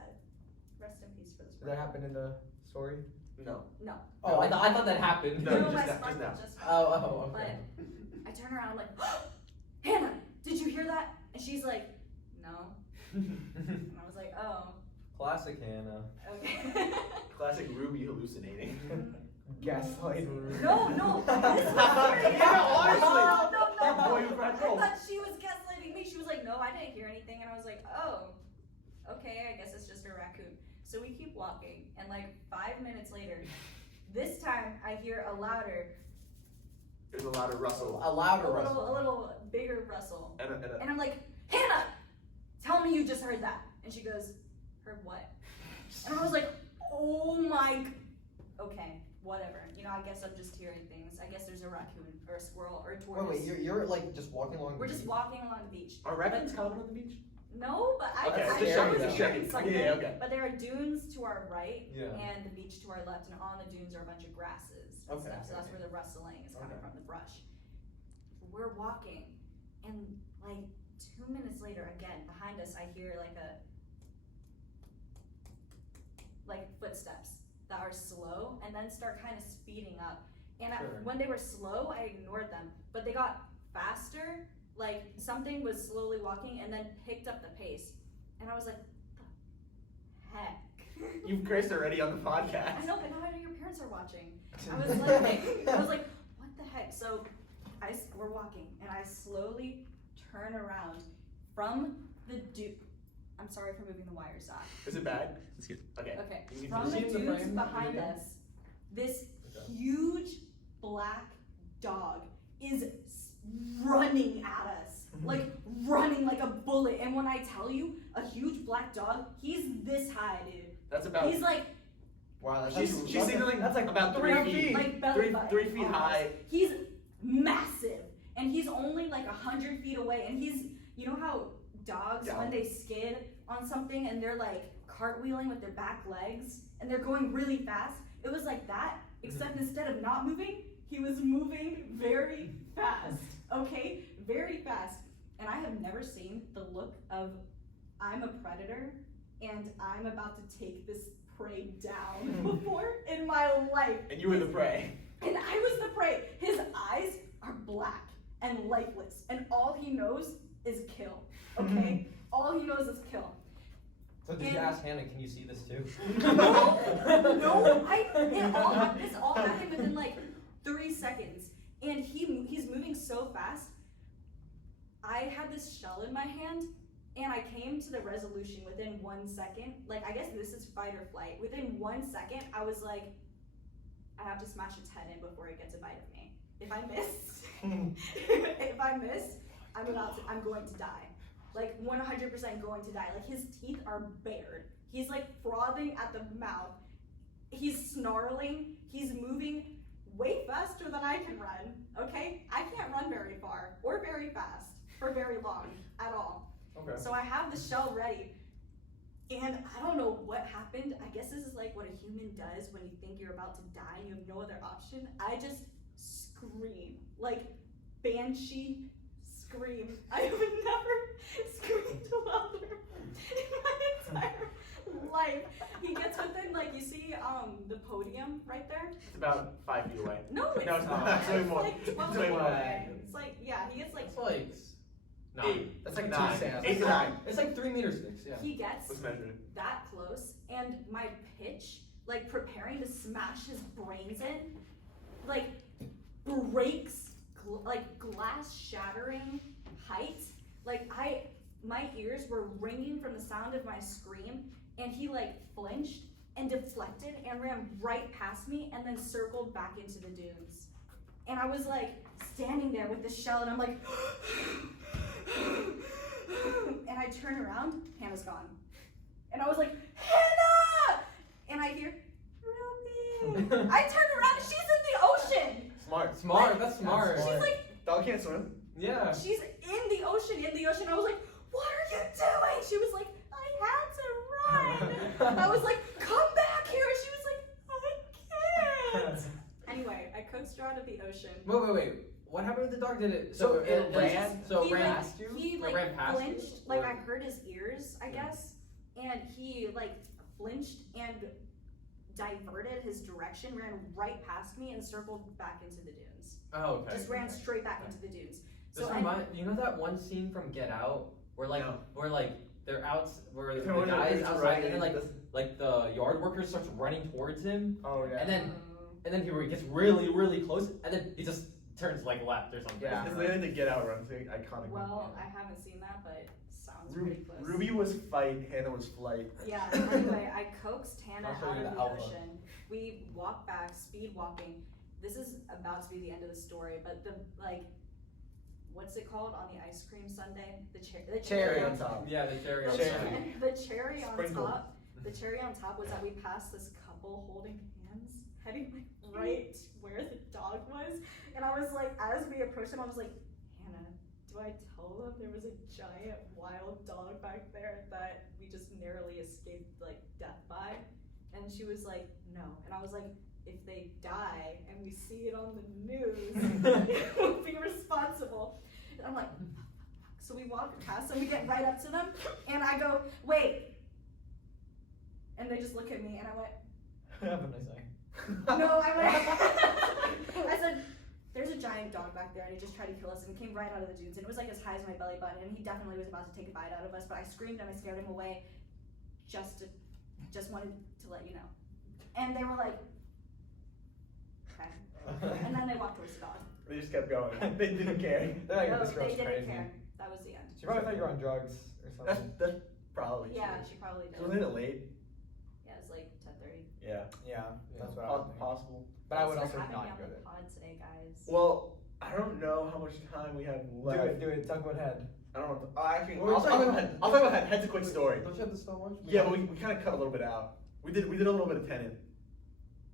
Rest in peace for the Did sparkle. that happen in the story? No. No. Oh, I thought that happened. No, No, just my now, sparkle just now. just. Oh, okay. But I turn around. I'm like, Hannah, did you hear that? And she's like, no. And I was like, oh, Classic Hannah. okay. Classic Ruby hallucinating. Gaslight. No, no. This is serious. Yeah, honestly. No. Boy, you cried I wolf. thought she was gaslighting me. She was like, no, I didn't hear anything. And I was like, oh, okay, I guess it's just a raccoon. So we keep walking, and like 5 minutes later, this time I hear a louder, There's a louder rustle. A louder a Russell. little bigger rustle. And a And I'm like, Hannah, tell me you just heard that. And she goes, heard what? And I was like, oh my, okay, whatever. You know, I guess I'm just hearing things. I guess there's a raccoon or a squirrel or a tortoise. Wait, you're like just walking along. We're the just beach? walking along the beach. Are raccoons common on the beach? No, but I, Okay, I, just I was checking, hearing just something. checking. Yeah, okay. But there are dunes to our right Yeah. and the beach to our left, and on the dunes are a bunch of grasses and Okay, stuff. So okay, that's where the rustling is coming Okay. from, the brush. We're walking, and like 2 minutes later, again behind us, I hear like footsteps that are slow and then start kind of speeding up. And Sure. when they were slow, I ignored them, but they got faster. Like something was slowly walking and then picked up the pace, and I was like, "The heck." You've cursed already on the podcast. I know, but now I know your parents are watching. I was like, what the heck? So we're walking, and I slowly turn around from the I'm sorry for moving the wire, Zach. Is it bad? It's good. Okay. Okay. You need From to the see the dudes frame, behind the video? us, this Okay. huge black dog is running at us. Like running like a bullet. And when I tell you, a huge black dog, he's this high, dude. That's about. He's like Wow, that's She's signaling that's like about 3 3 feet. feet. like belly button. 3 feet almost. high. He's massive, and he's only like 100 feet away. And he's, you know how dogs Yeah. when they skid on something and they're like cartwheeling with their back legs and they're going really fast. It was like that, except instead of not moving, he was moving very fast. Okay, very fast. And I have never seen the look of I'm a predator and I'm about to take this prey down before in my life. And you were the prey. And I was the prey. His eyes are black and lifeless, and all he knows is kill. Okay? All he knows is kill. So did you ask Hannah, can you see this too? No, this all happened within like 3 seconds, and he's moving so fast. I had this shell in my hand, and I came to the resolution within 1 second. Like, I guess this is fight or flight. Within 1 second, I was like, I have to smash its head in before it gets a bite of me. If I miss, I'm going to die. Like 100% going to die. Like his teeth are bared. He's like frothing at the mouth. He's snarling. He's moving way faster than I can run. Okay? I can't run very far or very fast for very long at all. Okay. So I have the shell ready. And I don't know what happened. I guess this is like what a human does when you think you're about to die and you have no other option. I just scream. Like banshee scream. I have never screamed louder in my entire life. He gets within, like, you see the podium right there? It's about 5 feet away. No, it's No, it's not. not. It's way more. like 12 It's way feet more. away. It's like, yeah, he gets like, It's like 8. That's like 9. 2 cents. 8 to 9. it's like 3 meter sticks, yeah. he gets Let's measure it. that close, and my pitch, like preparing to smash his brains in, like breaks, like glass shattering height. Like my ears were ringing from the sound of my scream, and he like flinched and deflected and ran right past me and then circled back into the dunes. And I was like standing there with the shell, and I'm like, and I turn around, Hannah's gone. And I was like, Hannah! And I hear, Ruby. I turn around and she's in the ocean. Smart. Smart, that's smart. She's like, Dog can't swim. Yeah. she's in the ocean. I was like, what are you doing? She was like, I had to run. I was like, come back here. And she was like, I can't. Anyway, I coaxed her out of the ocean. Wait. What happened with the dog? Did it? So it it ran. So it he ran like, past you. he It like ran past you? flinched, like Or- I heard his ears, I guess, and he like flinched and diverted his direction, ran right past me, and circled back into the dunes. Oh, okay. Just ran straight back into the dunes. This So you know that one scene from Get Out where like No. they're out where the Someone guy is is outside running and then like this- like the yard worker starts running towards him Oh yeah. and then he gets really close and then he just turns like left or something. Yeah. It's literally the Get Out run. It's the iconic. well, I haven't seen that, but it sounds Ruby, pretty close. Ruby was fight. Hannah was flight. Yeah, anyway, I coaxed Hannah I'll show out you of the the alpha. ocean. We walked back, speed walking. This is about to be the end of the story, but the, like, what's it called on the ice cream sundae? The Cherry on top. Yeah, the cherry on The top. cherry, the cherry on Sprinkle. top. The cherry on top was that we passed this couple holding hands, heading like right where the dog was, and I was like, as we approached them, I was like, Hannah, do I tell them there was a giant wild dog back there that we just narrowly escaped like death by? And she was like, no. And I was like, if they die and we see it on the news, it won't be responsible. And I'm like, so we walk past them, we get right up to them, and I go, wait. And they just look at me, and I went, Have a nice eye. no, I went, I said, there's a giant dog back there, and he just tried to kill us, and he came right out of the dunes, and it was like as high as my belly button, and he definitely was about to take a bite out of us, but I screamed and I scared him away, just wanted to let you know. And they were like, okay. And then they walked towards the dog. They just kept going. They didn't care. They're like, No, this girl's they didn't crazy. care. That was the end. She probably thought you were on drugs or That's something. Probably. Yeah, she probably So did. wasn't it late? Yeah, it's like 10:30. Yeah. Yeah, that's what I was thinking. Possible. But I would Thanks also for having not me go on the there. pod today, guys. Well, I don't know how much time we have left. Do it. Talk about head. I don't know. Actually, Well, I'll talk about head. I'll talk about head. Head's a quick story. Don't you have the Star Wars? Yeah, but we kind of cut a little bit out. We did a little bit of Tenet.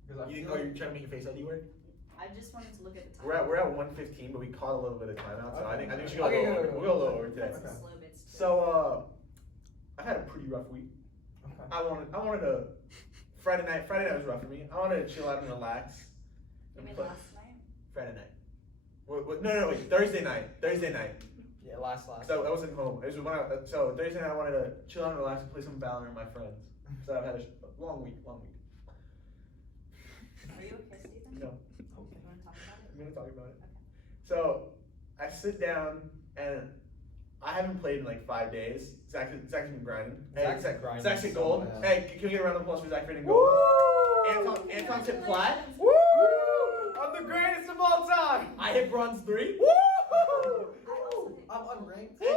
Because I You, feel oh, like you're trying to make your face ID work? I just wanted to look at the time. We're at 1:15, but we caught a little bit of time out, so I think we should go Okay, a little over. go. We'll go a little over today. That's the Okay. slow bits too. So I had a pretty rough week. Okay. I wanted to. Friday night was rough for me. I wanted to chill out and relax. You and mean play- last night? Friday night. No, wait. Thursday night. Yeah, last. So I wasn't home. It was when so Thursday night I wanted to chill out and relax and play some Valorant with my friends. So I've had a long week. Are you okay, Stephen? No. You want to talk about it? I'm gonna talk about it. Okay. So I sit down and I haven't played in like 5 days. Zach's been grinding. Zach's grinding Zach's hit so gold. bad. Hey, can we get a round of applause for Zach for hitting gold? Anton's hit plat. Woo! I'm the greatest of all time. I hit bronze 3. Woo! I also think- I'm unranked. Hey,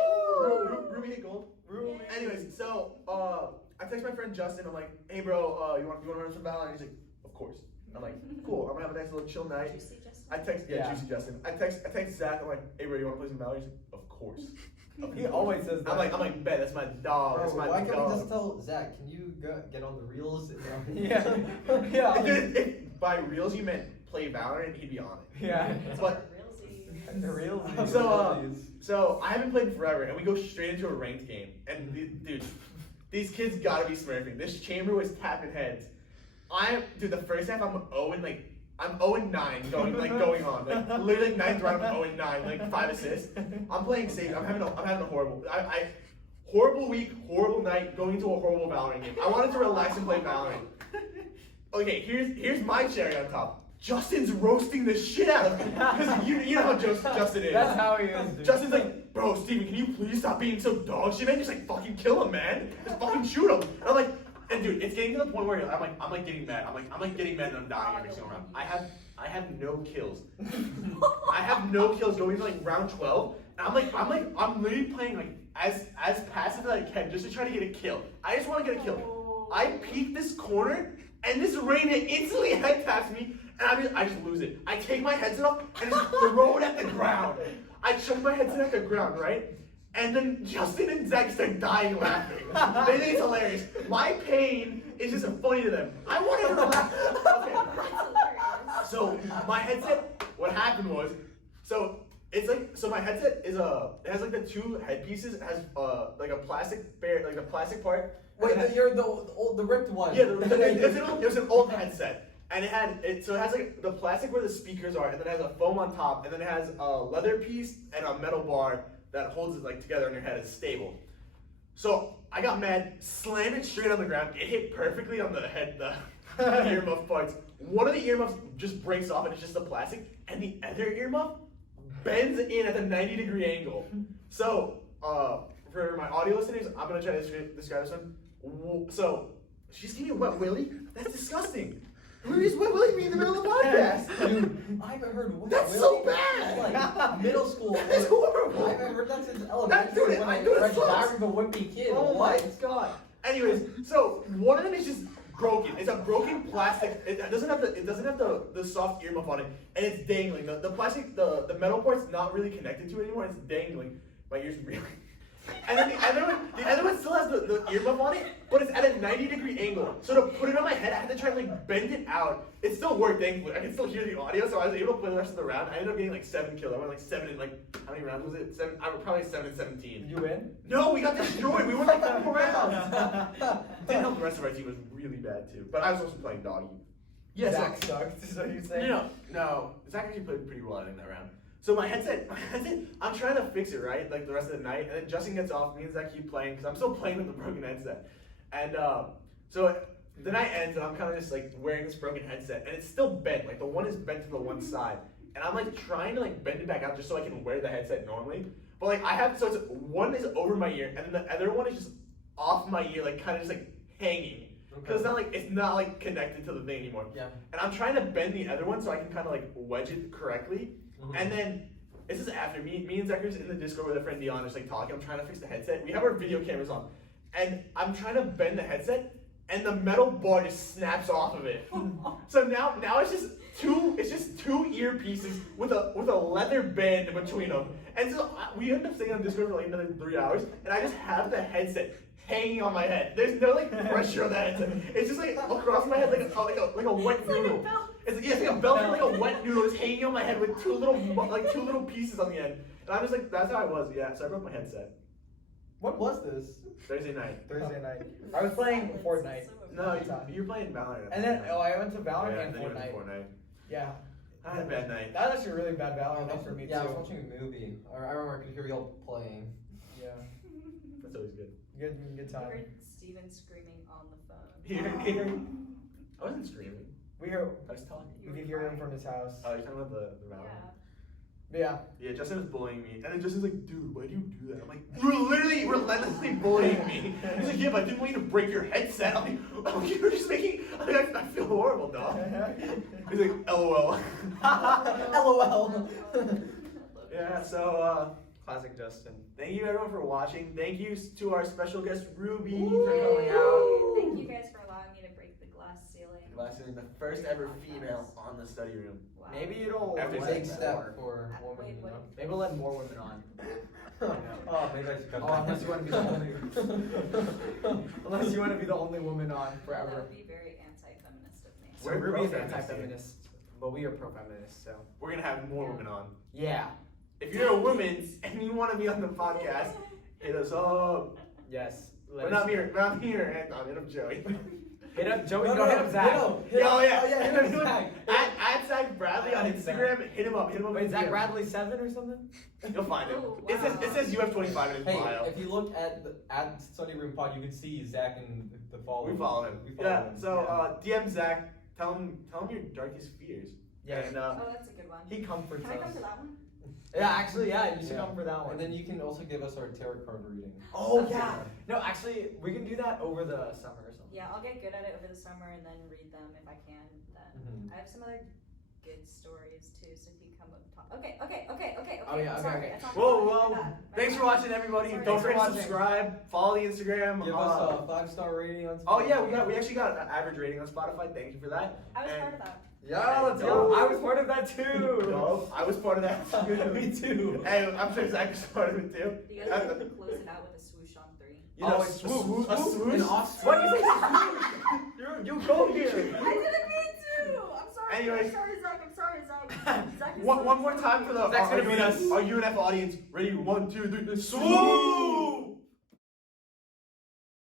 Ruby hit gold. Ruby. Anyways, so I text my friend Justin. I'm like, hey bro, you want to run some Valorant? He's like, of course. I'm like, cool. I'm gonna have a nice little chill night. Juicy Justin? I text Yeah. Juicy Justin. I text Zach. I'm like, hey bro, you want to play some Valorant? He's like, of course. He always says that. I'm like, bet that's my dog. That's Bro, my why can't we dog. just tell Zach, can you get on the reels? Yeah. Yeah. If by reels you meant play Valorant, he'd be on it. Yeah. It's But- on The real. So I haven't played in forever, and we go straight into a ranked game. And dude, these kids gotta be smurfing. This chamber was tapping heads. Dude, the first half I'm 0-9 going on. Like literally like 9th round I'm 0-9, like 5 assists. I'm playing safe. I'm having a horrible. Horrible week, horrible night, going into a horrible Valorant game. I wanted to relax and play Valorant. Okay, here's my cherry on top. Justin's roasting the shit out of me. Because you know how Justin is. That's how he is, dude. Justin's like, bro, Steven, can you please stop being so dog shit, man? Just like fucking kill him, man. Just fucking shoot him. And I'm like, and dude, it's getting to the point where I'm like getting mad. I'm like getting mad and I'm dying every single round. I have no kills. I have no kills going into like round 12. And I'm literally playing like as passive as I can just to try to get a kill. I just want to get a kill. I peek this corner and this Reyna instantly head taps me and I just lose it. I take my headset off and just throw it at the ground. I chuck my headset at the ground, right? And then Justin and Zach start dying laughing. They think it's hilarious. My pain is just funny to them. I wanted to relax. Okay. That's hilarious. So my headset, what happened was, my headset is it has like the 2 headpieces. It has like a plastic like the plastic part. Wait, you're the ripped one. Yeah, it was an old headset. And it has like the plastic where the speakers are, and then it has a foam on top, and then it has a leather piece and a metal bar that holds it like together on your head. It's stable. So I got mad, slammed it straight on the ground. It hit perfectly on the head, the earmuff parts. One of the earmuffs just breaks off, and it's just the plastic, and the other earmuff bends in at the 90-degree angle. So for my audio listeners, I'm gonna try to describe this one. So she's giving me a wet willy. That's disgusting. Ruby's wet willy me in the middle of the podcast. Dude, I haven't heard what That's so bad. Like middle school. That's horrible. I haven't heard that since elementary Dude, when I dude, it read sucks. Diary of a Wimpy Kid. Oh my god. Anyways, so one of them is just broken. It's a broken plastic. It doesn't have the soft earmuff on it, and it's dangling. The plastic, the metal part's not really connected to it anymore. It's dangling. My ears really. And then the other one still has the earmuff on it, but it's at a 90-degree angle. So to put it on my head, I had to try to like bend it out. It still worked, thankfully. I can still hear the audio, so I was able to play the rest of the round. I ended up getting like 7 kills. I went like 7 in like, how many rounds was it? 7. I was probably 7 and 17. Did you win? No, we got destroyed. We won like 4 rounds. Didn't help the rest of our team was really bad too. But I was also playing doggy. Yes, Zach sucked, is what you're saying? No. Zach actually played pretty well in that round. So my headset, I'm trying to fix it, right? Like the rest of the night. And then Justin gets off, me and Zach keep playing, because I'm still playing with the broken headset. And so the night ends, and I'm kind of just like wearing this broken headset, and it's still bent. Like the one is bent to the one side. And I'm like trying to like bend it back out just so I can wear the headset normally. But like so it's one is over my ear, and then the other one is just off my ear, like kind of just like hanging. Because it's not like connected to the thing anymore. Yeah. And I'm trying to bend the other one so I can kind of like wedge it correctly. Mm-hmm. And then this is after me and Zach's in the Discord with a friend Dion just like talking. I'm trying to fix the headset. We have our video cameras on, and I'm trying to bend the headset, and the metal bar just snaps off of it. So now it's just two earpieces with a leather band in between them. And so we end up staying on Discord for like another 3 hours, and I just have the headset hanging on my head. There's no like pressure on that headset. It's just like across my head like a wet noodle. It's like a belt, like a wet noodle, just hanging on my head with two little pieces on the end. And I'm just like, that's how I was. Yeah. So I broke my headset. What was this? Thursday night. I was playing Fortnite. No, you're playing Valorant. And then I went to Valorant yeah, and then you went to Fortnite. Fortnite. Yeah. I had a bad night. That was actually a really bad Valorant night for me Yeah, I too. was watching a movie. I remember I could hear y'all playing. Yeah. That's always good. Good I time. heard Steven screaming on the phone. Here. I wasn't screaming. We hear. I was talking. We could hear him from his house. Oh, you're talking about the Valorant? Yeah. Yeah, Justin was bullying me. And then Justin's like, dude, why do you do that? I'm like, you're literally relentlessly bullying me. He's like, yeah, but I didn't want you to break your headset. I'm like, you're just making, I feel horrible, dog. He's like, LOL. LOL. Yeah, so, Classic Justin. thank you everyone for watching. Thank you to our special guest, Ruby, for coming out. Thank you guys for allowing me to break the glass ceiling. Being the first ever female on the study room. Wow. Maybe it'll After let Big more. step for Wait, women, you what? know? Maybe we'll let more women on. Oh, maybe I should cut Oh, that. unless you want to be the only. Unless you want to be the only woman on That forever. would be very anti-feminist of me. So We're Ruby's pro-feminist anti-feminist, but we are pro-feminist. So We're gonna have more women on. yeah, If you're a woman and you want to be on the podcast, hit us up. yes. But not me, Anton, hit up Joey. Hit up Joey. No, No, hit up Zach. hit Yeah, up- oh yeah, Oh, yeah, hit up Zach. At Zach Bradley on Instagram. Hit him up. Wait, in Zach DM. Bradley 7 or something? You'll find it. Oh, It wow. says UF25 in his Hey, bio. if you look at Study Room Pod, you can see Zach and the follow. We follow him. We follow Yeah. him. So DM Zach. Tell him your darkest fears. Yeah. And Oh, that's a good one. He comforts Can I come us. to that one? Yeah, actually, yeah, you should Yeah. come for that one. And then you can also give us our tarot card reading. Oh Okay. yeah. No, actually, we can do that over the summer or something. Yeah, I'll get good at it over the summer and then read them if I can. Then Mhm. I have some other good stories too. So if you come up top. Okay. Oh, yeah, I'm sorry. okay. I talked Whoa, about it. whoa. My bad. Thanks for watching, everybody. Sorry. Don't Thanks for forget to watching. subscribe. Follow the Instagram. Give us a 5-star rating on. Oh yeah, we actually got an average rating on Spotify. Thank you for that. I was And- part of that. Yeah, let's Yo, go. I was part of that too. No, I was part of that too. Me too. Hey, I'm sure Zach was part of it too. You guys want to close it out with a swoosh on 3? You know, Oh, it's swoop, swoop, a swoop. swoosh. In Austria. What you say? You go here. I didn't mean to. I'm sorry. Anyways. I'm sorry, Zach. Zach is One so more time for the Zach's gonna beat us. our UNF audience. Ready? 1, 2, 3. Swoop!